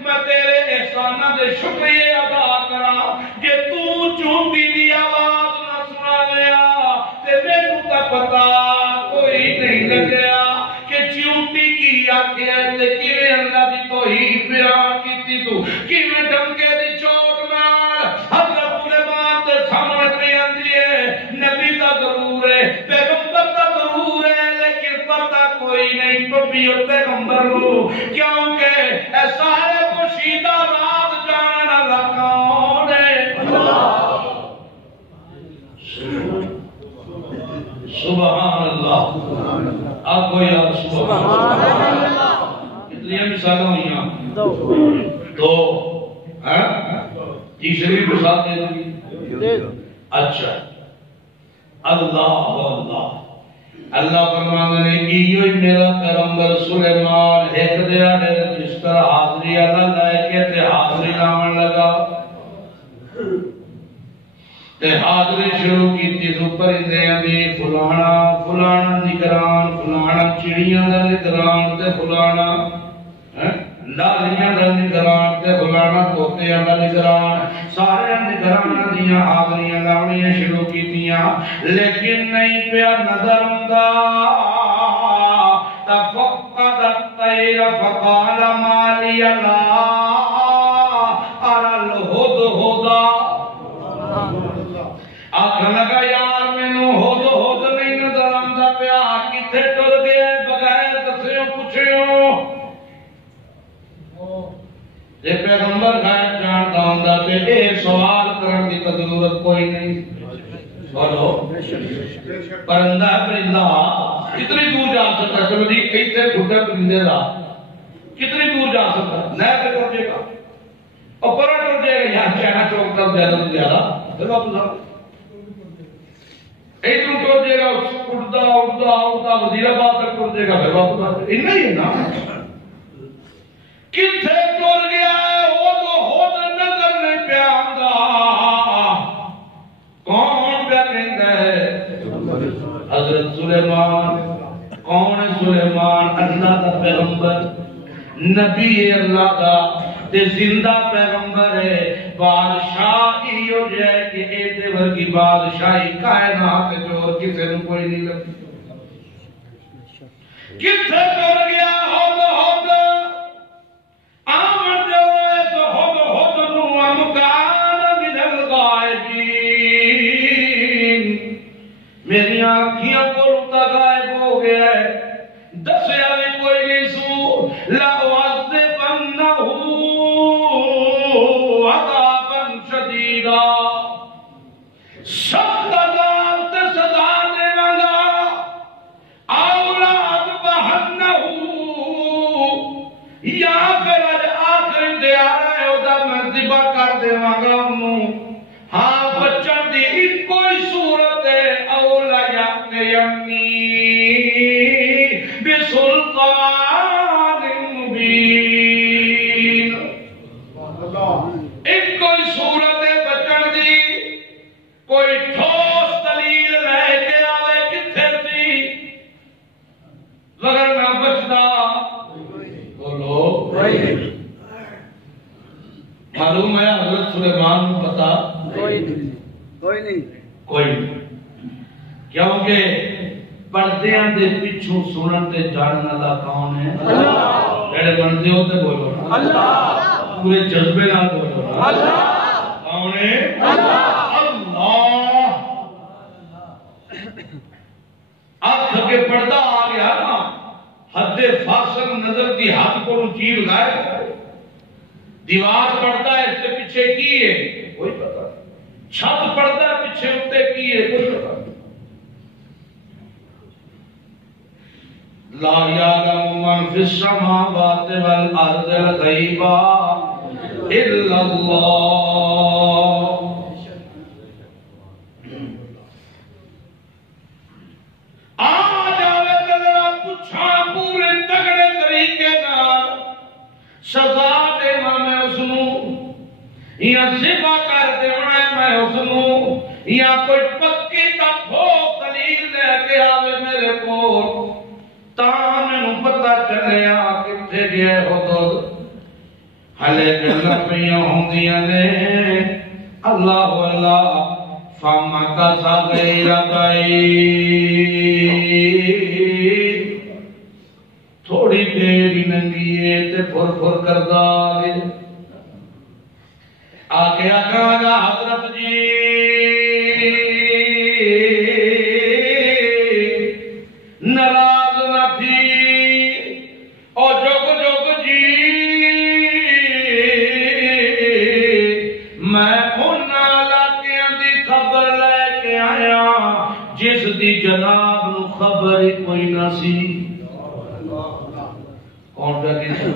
میں تیرے احسانہ دے شکریہ ادا کرا کہ تو چونٹی دی آواز نہ سنا گیا تے میں تا پتا کوئی نہیں لگیا کہ چونٹی کی آنکھیں تے کیویں اللہ دی توحید بیان کیتی تو کیویں ڈنکے دی چوٹ نال حضرت سلیمان دے سامنے پہ آندی ہے نبی دا ضرور ہے پیغمبر دا ضرور ہے لیکن پتہ کوئی نہیں پبی پیغمبر کو کیونکہ اے سارے پوشیدہ راز جاننا والا کون ہے سبحان اللہ آپ کو یاد سبحان اللہ کتنی مثالیں ہوئی دو تیسری مثال دے دیں اچھا اللہ اللہ فرمانے نے کہ یہ میرا پیغمبر سلیمان ایک دیاڑے جس طرح حاضری اللہ لائے کے تے حاضری لاؤن لگا تے حاضری شروع کی تھی تو پرندے بھی فلانا نگران فلانا چڑیاں دا نگران تے فلانا لالیاں دا نگران تے فلانا توتیاں دا نگران سارے نگران دیاں حاضریاں لاؤنیاں شروع کی تیاں لیکن نہیں پیا نظر آندا تفقد الطیر فقال ما لی لا ارى الهدهد آخر لگا یار مینوں ہد نہیں نظر آندا پیا کتے ٹر گئے بغیر دسیوں پوچھیوں جے پیغمبر غائب جانتا ہوندا تے اے سوال کرن دی ضرورت کوئی نہیں بولو پرندہ پرندہ کتنی دور جا سکتا ہے چلو جی ایتھے گھٹا پرندے دا کتنی دور جا سکتا ہے نہ پہ کر جے گا اور پرا کر جائے گا یہاں چائنا چوک تک زیادہ پھر واپس آ ایک دن ٹر جائے گا اڑتا وزیر آباد تک ٹر جائے گا پھر واپس آ اتنا ہی ہے نا کتھے ٹر گیا ہے وہ تو خود نظر نہیں پہ آندا کون پہ کہندا ہے حضرت سلیمان کون ہے سلیمان اللہ کا پیغمبر نبی ہے اللہ کا تے زندہ پیغمبر ہے بادشاہی ہو جائے کہ اے دے ورگی بادشاہی کائنات تے اور کسے نوں کوئی نہیں لگی کتھے ٹر گیا ہود آمد جو ہے ہود نو امکان من الغائبین میری آنکھیاں کو رتا غائب ہو گیا ہے دسیا بھی کوئی نہیں سو لأعذبنہ عذابا شدیدا سخت عذاب تے سزا دے گا اولاد بہنہ یا پھر آخر دے آئے ادا میں ذبح کر دے گا ہاں بچن دی ایک کوئی صورت ہے اولا یعنی بسلطان مبین ایک کوئی صورت ہے بچن دی کوئی ٹھوس دلیل رہ کے آوے کتھے تھی مگر نہ بچدا بولو معلوم ہے حضرت سلیمان کو پتا کوئی نہیں کیونکہ پردیاں دے پیچھوں سنن تے جانن والا کون ہے اللہ جڑے بندے ہو تے بولو اللہ پورے جذبے نال بولو اللہ کون ہے اللہ اللہ آنکھ کے پردہ آ گیا نا حد پردے فاصل نظر دی حد کو چیز لائے، دیوار پڑتا ہے اس کے پیچھے کی ہے کوئی پتہ نہیں، چھت پڑتا ہے پیچھے اٹھتے کی ہے کوئی پتہ نہیں۔ لا یعلم من فی السماوات والارض الغیب الا اللہ۔ آج آوے ذرا پوچھا پورے تگڑے طریقے نال سزا دینا میں اس نوں، یا ذبح کر دینا میں اس نوں، یا کوئی پکی تا ٹھو دلیل لے کے آوے میرے کول تاں مینوں پتہ چلیا کتھے گئے حدود ہلے گلاں پیاں ہوندیاں نے۔ اللہ اللہ فَمَكَثَ غَيْرَ بَعِيدٍ، تھوڑی دیر ہی ننگی ہے تے پھر کردا گئے۔ آگے آگا حضرت جی ناراض نہ تھی او جگ جگ جی، میں انہاں علاقیاں دی خبر لے کے آیا جس دی جناب نو خبر ہی کوئی نہ سی۔ کون پہ کہتا ہے؟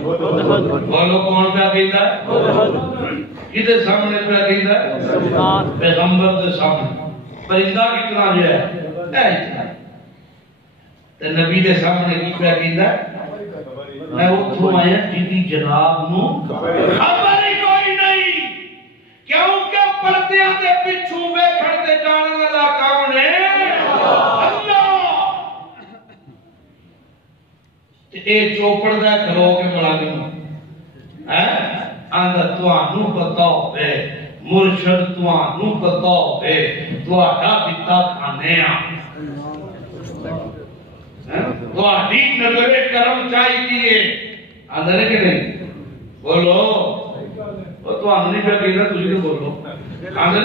بولو کون پہ کہتا ہے؟ کدے سامنے پہ کہتا ہے؟ پیغمبر دے سامنے۔ پرندہ کتنا جو ہے اتنا، تے نبی دے سامنے کی پہ کہتا ہے میں اتھوں آیا جدی جناب نو خبر ہی کوئی نہیں، کیونکہ پردیاں دے پچھوں ویکھن تے جانن والا کون ہے؟ اللہ۔ اے چوپڑ دا کھلو کے ملازم ہے آندا تانوں پتہ ہوے مرشد تانوں پتہ ہوے تہاڈا پتا کھانے آ، تہاڈی نظر کرم چاہیے آندا کہ نہیں؟ بولو وہ تانوں نہیں پہ کہنا تسی تو بولو آندا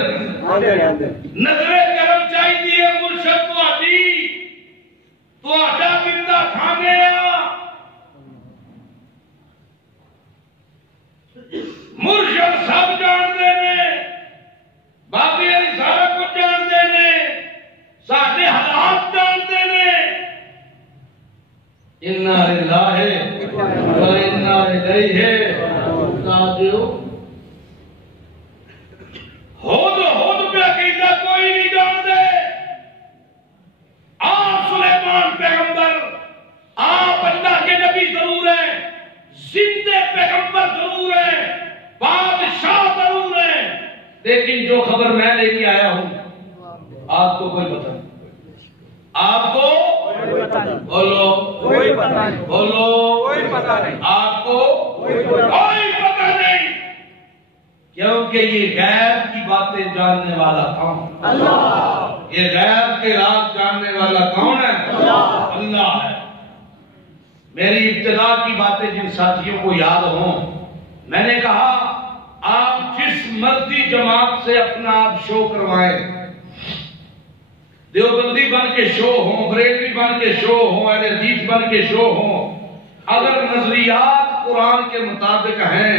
نظر کرم چاہیے مرشد تہاڈی تہاڈا پتا کھانے آ۔ مرشد سب جانتے ہیں، باقی سارا کچھ جانتے ہیں، سارے حالات جانتے ہیں۔ اِنَّا لِلَّهِ وَإِنَّا إِلَيْهِ راجعون۔ ہود پہ عقیدہ کوئی نہیں جانتے۔ آپ سلیمان پیغمبر، آپ اللہ کے نبی ضرور ہیں، زندہ پیغمبر ضرور ہیں، بادشاہ ضرور ہیں، لیکن جو خبر میں لے کے آیا ہوں آپ کو کوئی پتہ نہیں، آپ کو بولو کوئی پتہ نہیں، بولو کوئی پتہ نہیں، آپ کو کوئی پتہ نہیں، کیونکہ یہ غیب کی باتیں جاننے والا کون؟ اللہ۔ یہ غیب کے راز جاننے والا کون ہے؟ اللہ ہے۔ میری ابتدا کی باتیں جن ساتھیوں کو یاد ہوں، میں نے کہا آپ جس مرضی جماعت سے اپنا آپ شو کروائیں، دیوبندی بن کے شو ہوں، بریلوی بن کے شو ہوں، اہل حدیث بن کے شو ہوں، اگر نظریات قرآن کے مطابق ہیں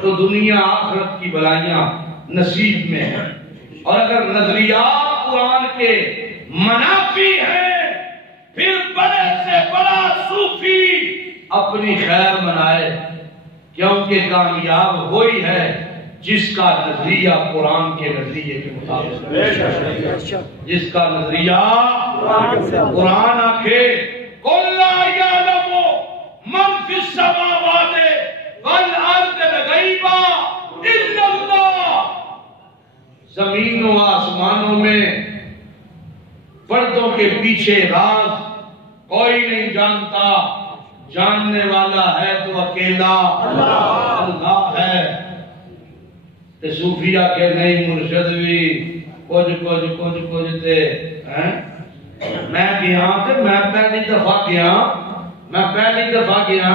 تو دنیا آخرت کی بلائیاں نصیب میں ہیں، اور اگر نظریات قرآن کے منافی ہیں پھر بڑے سے بڑا صوفی اپنی خیر منائے، کیونکہ کامیاب وہی ہے جس کا نظریہ قرآن کے نظریے کے مطابق، جس کا نظریہ قرآن آکھے قُلْ لَا يَعْلَمُ مَنْ فِي السَّمَاوَاتِ وَالْأَرْضِ الْغَيْبَ إِلَّا اللَّهُ، زمین و آسمانوں میں پردوں کے پیچھے راز کوئی نہیں جانتا، جاننے والا ہے تو اکیلا اللہ ہے۔ تے صوفیہ کے نہیں مرشد بھی کچھ تے میں گیا تے میں پہلی دفعہ گیا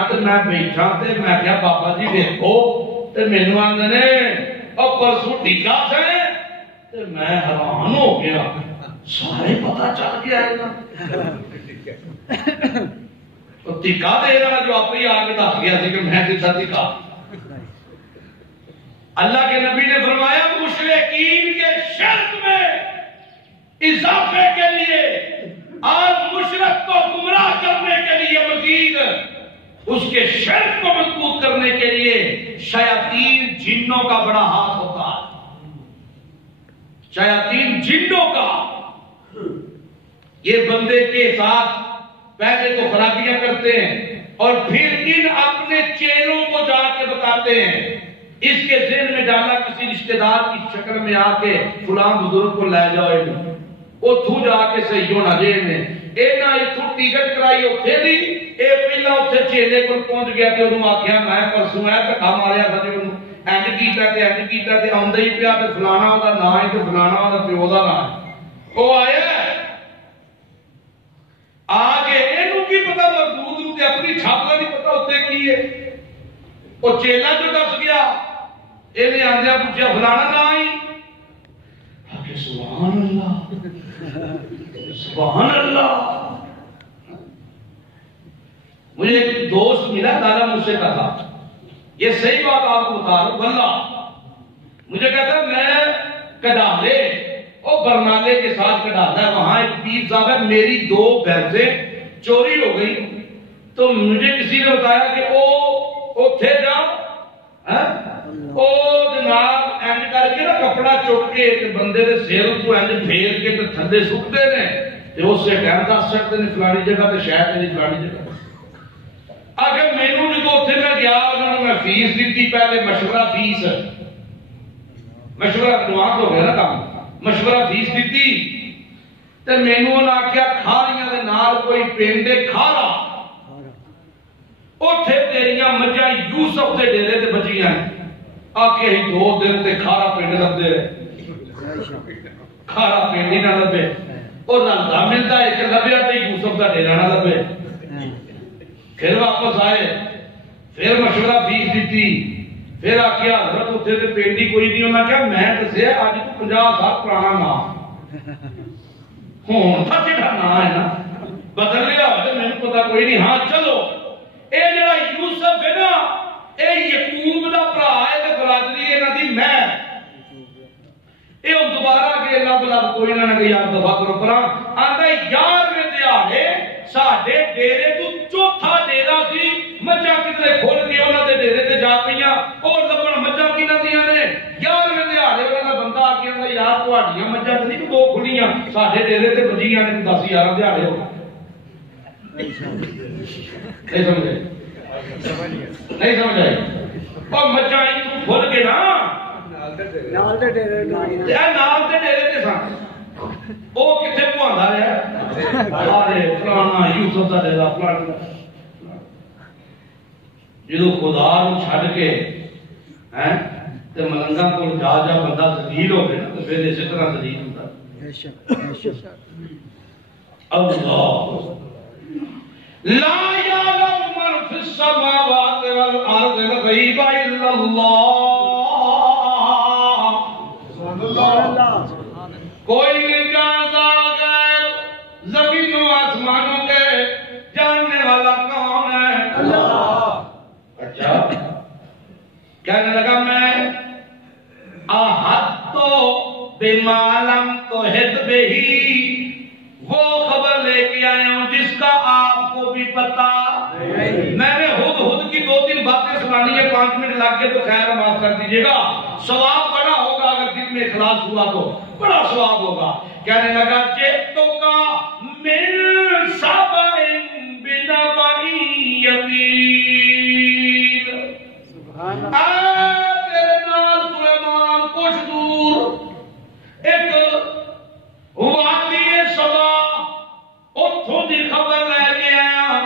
تے میں بیٹھا تے میں کیا بابا جی دیکھو تے مینوں آندے نے او پرسوں ڈگا سے تے میں حیران ہو گیا، سارے پتہ چل گیا ہے نا۔ تو تکا دے رہا جو آپ ہی آ کے دس گیا کہ میں دیتا تکا. اللہ کے نبی نے فرمایا مشرکین کے شرک میں اضافے کے لیے اور مشرک کو گمراہ کرنے کے لیے مزید اس کے شرک کو مضبوط کرنے کے لیے شیاطین جنوں کا بڑا ہاتھ ہوتا ہے. شیاطین جنوں کا یہ بندے کے ساتھ پہلے تو خرابیاں کرتے ہیں اور پھر ان اپنے چیلوں کو جا کے بتاتے ہیں. اس کے ذہن میں ڈالا کسی رشتہ دار کی شکل میں آ کے فلاں بزرگ کو لے جاؤ وہ تھو جا کے صحیح ہونا جے نے اے نہ اتھو ٹکٹ کرائی اوتھے دی اے پہلا اوتھے چیلے کو پہنچ گیا تے انہوں آکھیا میں پرسوں ہے دھکا ماریا تھا جو اینڈ کیتا تے آوندا ہی پیا تے فلانا دا نام ہے تے فلانا دا پیو دا نام ہے او آیا آگے اینوں کی پتہ مردود نوں تے اپنی چھاپ دا نہیں پتہ اوتھے کی ہے او چیلا جو دس گیا اینے آندیا پوچھیا فلانا نام ہے کہ سبحان اللہ سبحان اللہ. مجھے ایک دوست ملا دادا مجھ سے کہا یہ صحیح بات آپ کو بتا رہا ہوں واللہ مجھے کہتا میں کڈالے اور برنالے کے ساتھ کڈالا ہے وہاں ایک پیر صاحب ہے میری 2 بھینسیں چوری ہو گئی تو مجھے کسی نے بتایا کہ او تھے جا او جناب اینڈ کر کے نا کپڑا چک کے ایک بندے دے سیر کو اینڈ پھیر کے تے تھلے سکتے نے تے اس سے کہن دس سکتے نے فلانی جگہ تے شاید تیری فلانی جگہ اگر مینوں جدوں اوتھے میں گیا انہاں نے میں فیس دتی پہلے مشورہ فیس مشورہ ایڈوانس ہو گیا نا کام مشورہ فیس دتی تے مینوں انہاں آکھیا کھاریاں دے نال کوئی پنڈ کھارا اوتھے تیریاں مجھاں یوسف دے ڈیرے تے بچیاں آکے ہی 2 دن تے کھارا پنڈ لبدے کھارا پنڈ ہی نہ لبے اور رلدا ملتا ایک لبیا تے یوسف دا ڈیرا نہ لبے. پھر واپس آئے پھر مشورہ فیس دیتی پھر آکھیا حضرت اوتھے تے پنڈ ہی کوئی نہیں انہاں کہا میں دسیا اج تو 50 سال پرانا نام ہن تھا جڑا نام ہے نا بدل لیا تے مینوں پتہ کوئی نہیں. ہاں چلو اے جڑا یوسف ہے نا اے یعقوب دا بھرا ہے تے برادری انہاں دی میں اے دوبارہ کے لب کوئی نہ کہ یار دفعہ کرو پرا آندا 11ویں دیہاڑے ساڈے ڈیرے تو چوتھا ڈیرا سی مجھاں کدھر کھل گیا انہاں دے ڈیرے تے جا پئیاں اور لبن مجھاں کیناں دیاں نے 11ویں دیہاڑے انہاں دا بندہ آ کے آندا یار تہاڈیاں مجھاں تے نہیں 2 کھڑیاں ساڈے ڈیرے تے بجیاں نے 10 11 دیہاڑے ہو نہیں سمجھے نہیں سمجھے اور مجھاں تو کھل کے نا نال دے ڈیرے تے سن او کتھے پہنچا رہا ارے فلانا یوسف دا ڈیرا فلانا جدوں خدا نوں چھڈ کے ہیں تے ملنگاں کول جا بندہ ذلیل ہو گیا تے پھر اسی طرح ذلیل ہوندا بے شک اللہ لا یعلم من فی السماوات والارض الغیب الا اللہ. کوئی نہیں جانتا غیب زمینوں آسمانوں کے جاننے والا کون ہے اللہ. اچھا کہنے لگا میں احط بما لم تحط بہ وہ خبر لے کے آیا ہوں جس کا آپ کو بھی پتا. میں نے خود کی 2-3 باتیں سنانی ہے 5 منٹ لگ گئے تو خیر معاف کر دیجیے گا. ثواب بڑا ہوگا اگر دل میں اخلاص ہوا تو بڑا ثواب ہوگا. کہنے لگا جئتو کا من سبع بنبأ یقین تیرے نال سلیمان کچھ دور ایک وادی سبا اتھوں دی خبر لے کے آیا.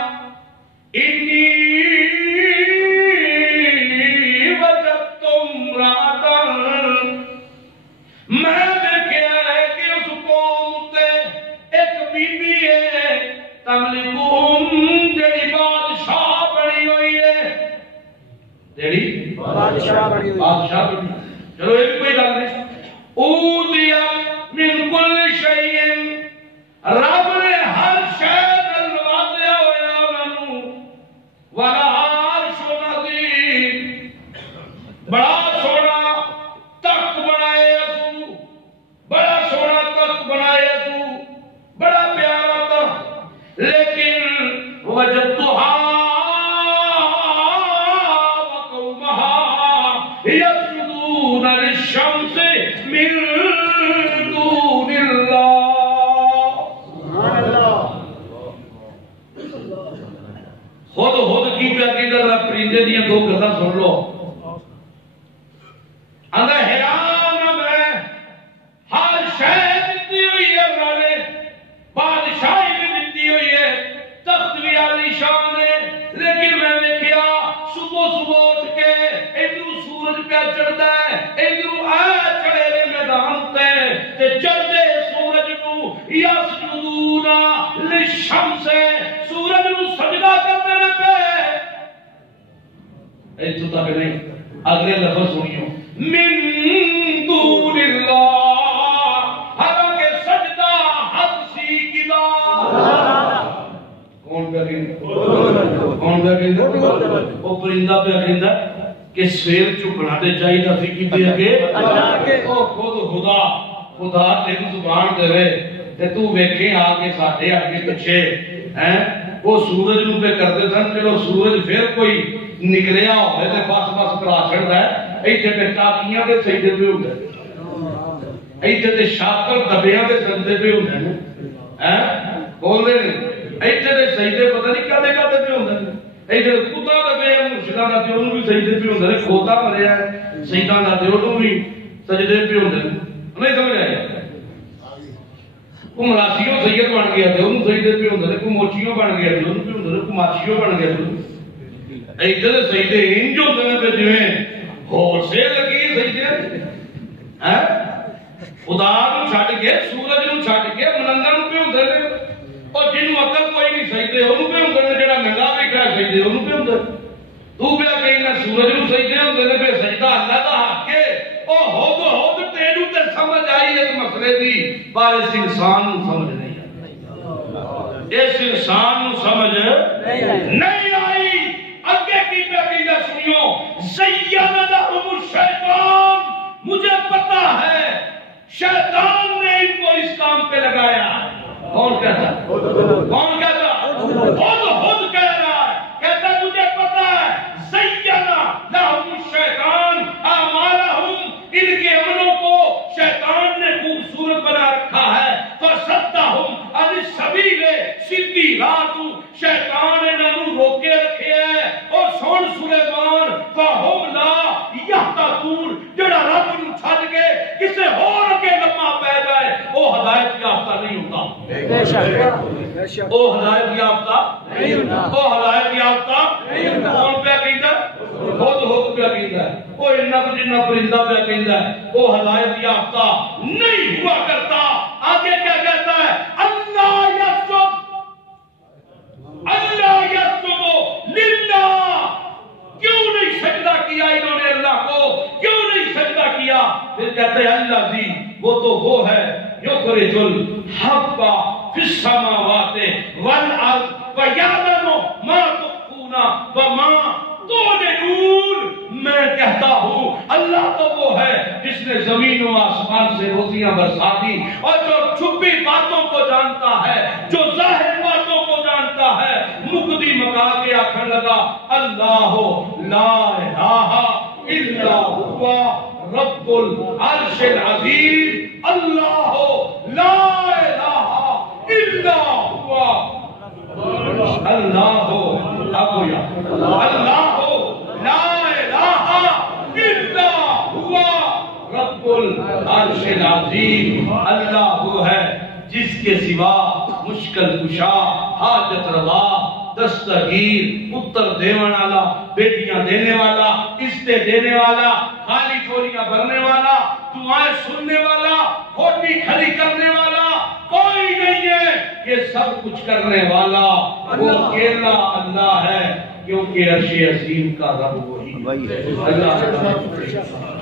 انی وجدت امرأة میں دیکھا ہے کہ اس قوم تے ایک بی بی ہے تملکہم جڑی بادشاہ بنی ہوئی ہے جڑی بادشاہ بنی ہوئی. چلو یہ بھی کوئی گل نہیں. اوتیت من کل شیء رب نے ہر شے نال نوازیا ہویا انہاں نوں چڑھتا ہے ادھر آ چڑھے دے میدان تے چڑھتے سورج نو یسجدون للشمس سورج نو سجدہ کرتے نے پہ ایتھوں تک نہیں اگلے لفظ سنیو من دون اللہ حالانکہ سجدہ حد سی گلا کون پہ کہندا وہ پرندہ پہ کہندا کہ سیر چکنا تے چاہیے سی کی دے کے اللہ کے او خود خدا تینوں زبان دے تے تو ویکھے آ کے ساڈے اگے پیچھے ہیں وہ سورج نو پہ کردے سن چلو سورج پھر کوئی نکلیا ہوئے تے بس کرا چھڑدا ہے ایتھے تے ٹاکیاں دے سجدے پہ ہوندا ہے ایتھے تے شاکر دبیاں دے سجدے پہ ہوندا ہے ہیں بول دے ایتھے تے سجدے پتہ نہیں کدے پہ ہوندا ہے ایتھے کتا دبے مرشداں دا تے اونوں بھی سجدے پہ ہوندا ہے کھوتا مریا ہے سجدہ دا تے اونوں بھی سجدے پہ ہوندا ہے نہیں سمجھ آیا کو مراسیوں سید بن گیا تے اونوں سجدے پہ ہوندا ہے کو موچیوں بن گیا تے اونوں پہ ہوندا ہے کو ماچیوں بن گیا تے ایتھے سجدے انج ہوندے نے تے جویں ہور سے لگی سجدے ہیں خدا نو چھڈ کے سورج نو چھڈ کے ملنگا نو پہ ہوندے نے اور جنوں عقل کوئی نہیں سجدے اونوں پہ ہوندے نے جڑا ننگا بھی کھڑا سجدے اونوں پہ ہوندا تو پہ کہنا سورج نو سجدے ہوندے نے پہ سجدہ اللہ دا حق ہے او ہود تینوں تے سمجھ آئی اس مسئلے دی پر اس انسان نو سمجھ نہیں آئی اس انسان نو سمجھ نہیں آئی اگے کی پہ کہنا سنیو زین لہم الشیطان مجھے پتا ہے شیطان نے ان کو اس کام پہ لگایا کون کہتا کون کہتا خود کہہ رہا ہے کہتا مجھے پتا ہے زین لہم الشیطان اعمالہم ان کے عملوں کو شیطان نے خوبصورت بنا رکھا ہے فصدہم عن السبیل سیدھی راہ تو شیطان نے انہوں روکے رکھے ہیں اور سن سلیمان فہم لا یہتدون جڑا رب نو چھڈ کے کسے اور کے لمحہ پہ جائے وہ ہدایت یافتہ نہیں ہوتا وہ ہدایت یافتہ نہیں ہوتا وہ ہدایت یافتہ نہیں ہوتا کون پہ کہندا خود پہ کہندا وہ انہاں کچھ انہاں پرندہ پہ کہندا وہ ہدایت یافتہ نہیں ہوا کرتا آگے کیا کہتا ہے اللہ یسجد للہ کیوں نہیں سجدہ کیا انہوں نے اللہ کو کیوں نہیں سجدہ کیا پھر کہتے ہیں اللہ جی وہ تو وہ ہے یخرج الحب فی السماوات والارض ویعلم ما تخفون وما تعلنون میں کہتا ہوں اللہ تو وہ ہے جس نے زمین و آسمان سے روزیاں برسا دی اور جو چھپی باتوں کو جانتا ہے جو ظاہر باتوں کو جانتا ہے مقدی مکا کے آخر لگا اللہ لا الہ الا ہوا رب العرش العظیم اللہ لا الہ الا ہوا اللہ لا الہ الا ہوا رب العرش العظیم اللہ وہ ہے جس کے سوا مشکل کشا حاجت روا دستگیر اتر دینے والا بیٹیاں دینے والا عزتیں دینے والا خالی چوریاں بھرنے والا دعائیں سننے والا کھوٹی کھڑی کرنے والا کوئی نہیں ہے یہ سب کچھ کرنے والا وہ اکیلا اللہ ہے کیونکہ عرش عظیم کا رب وہی ہے اللہ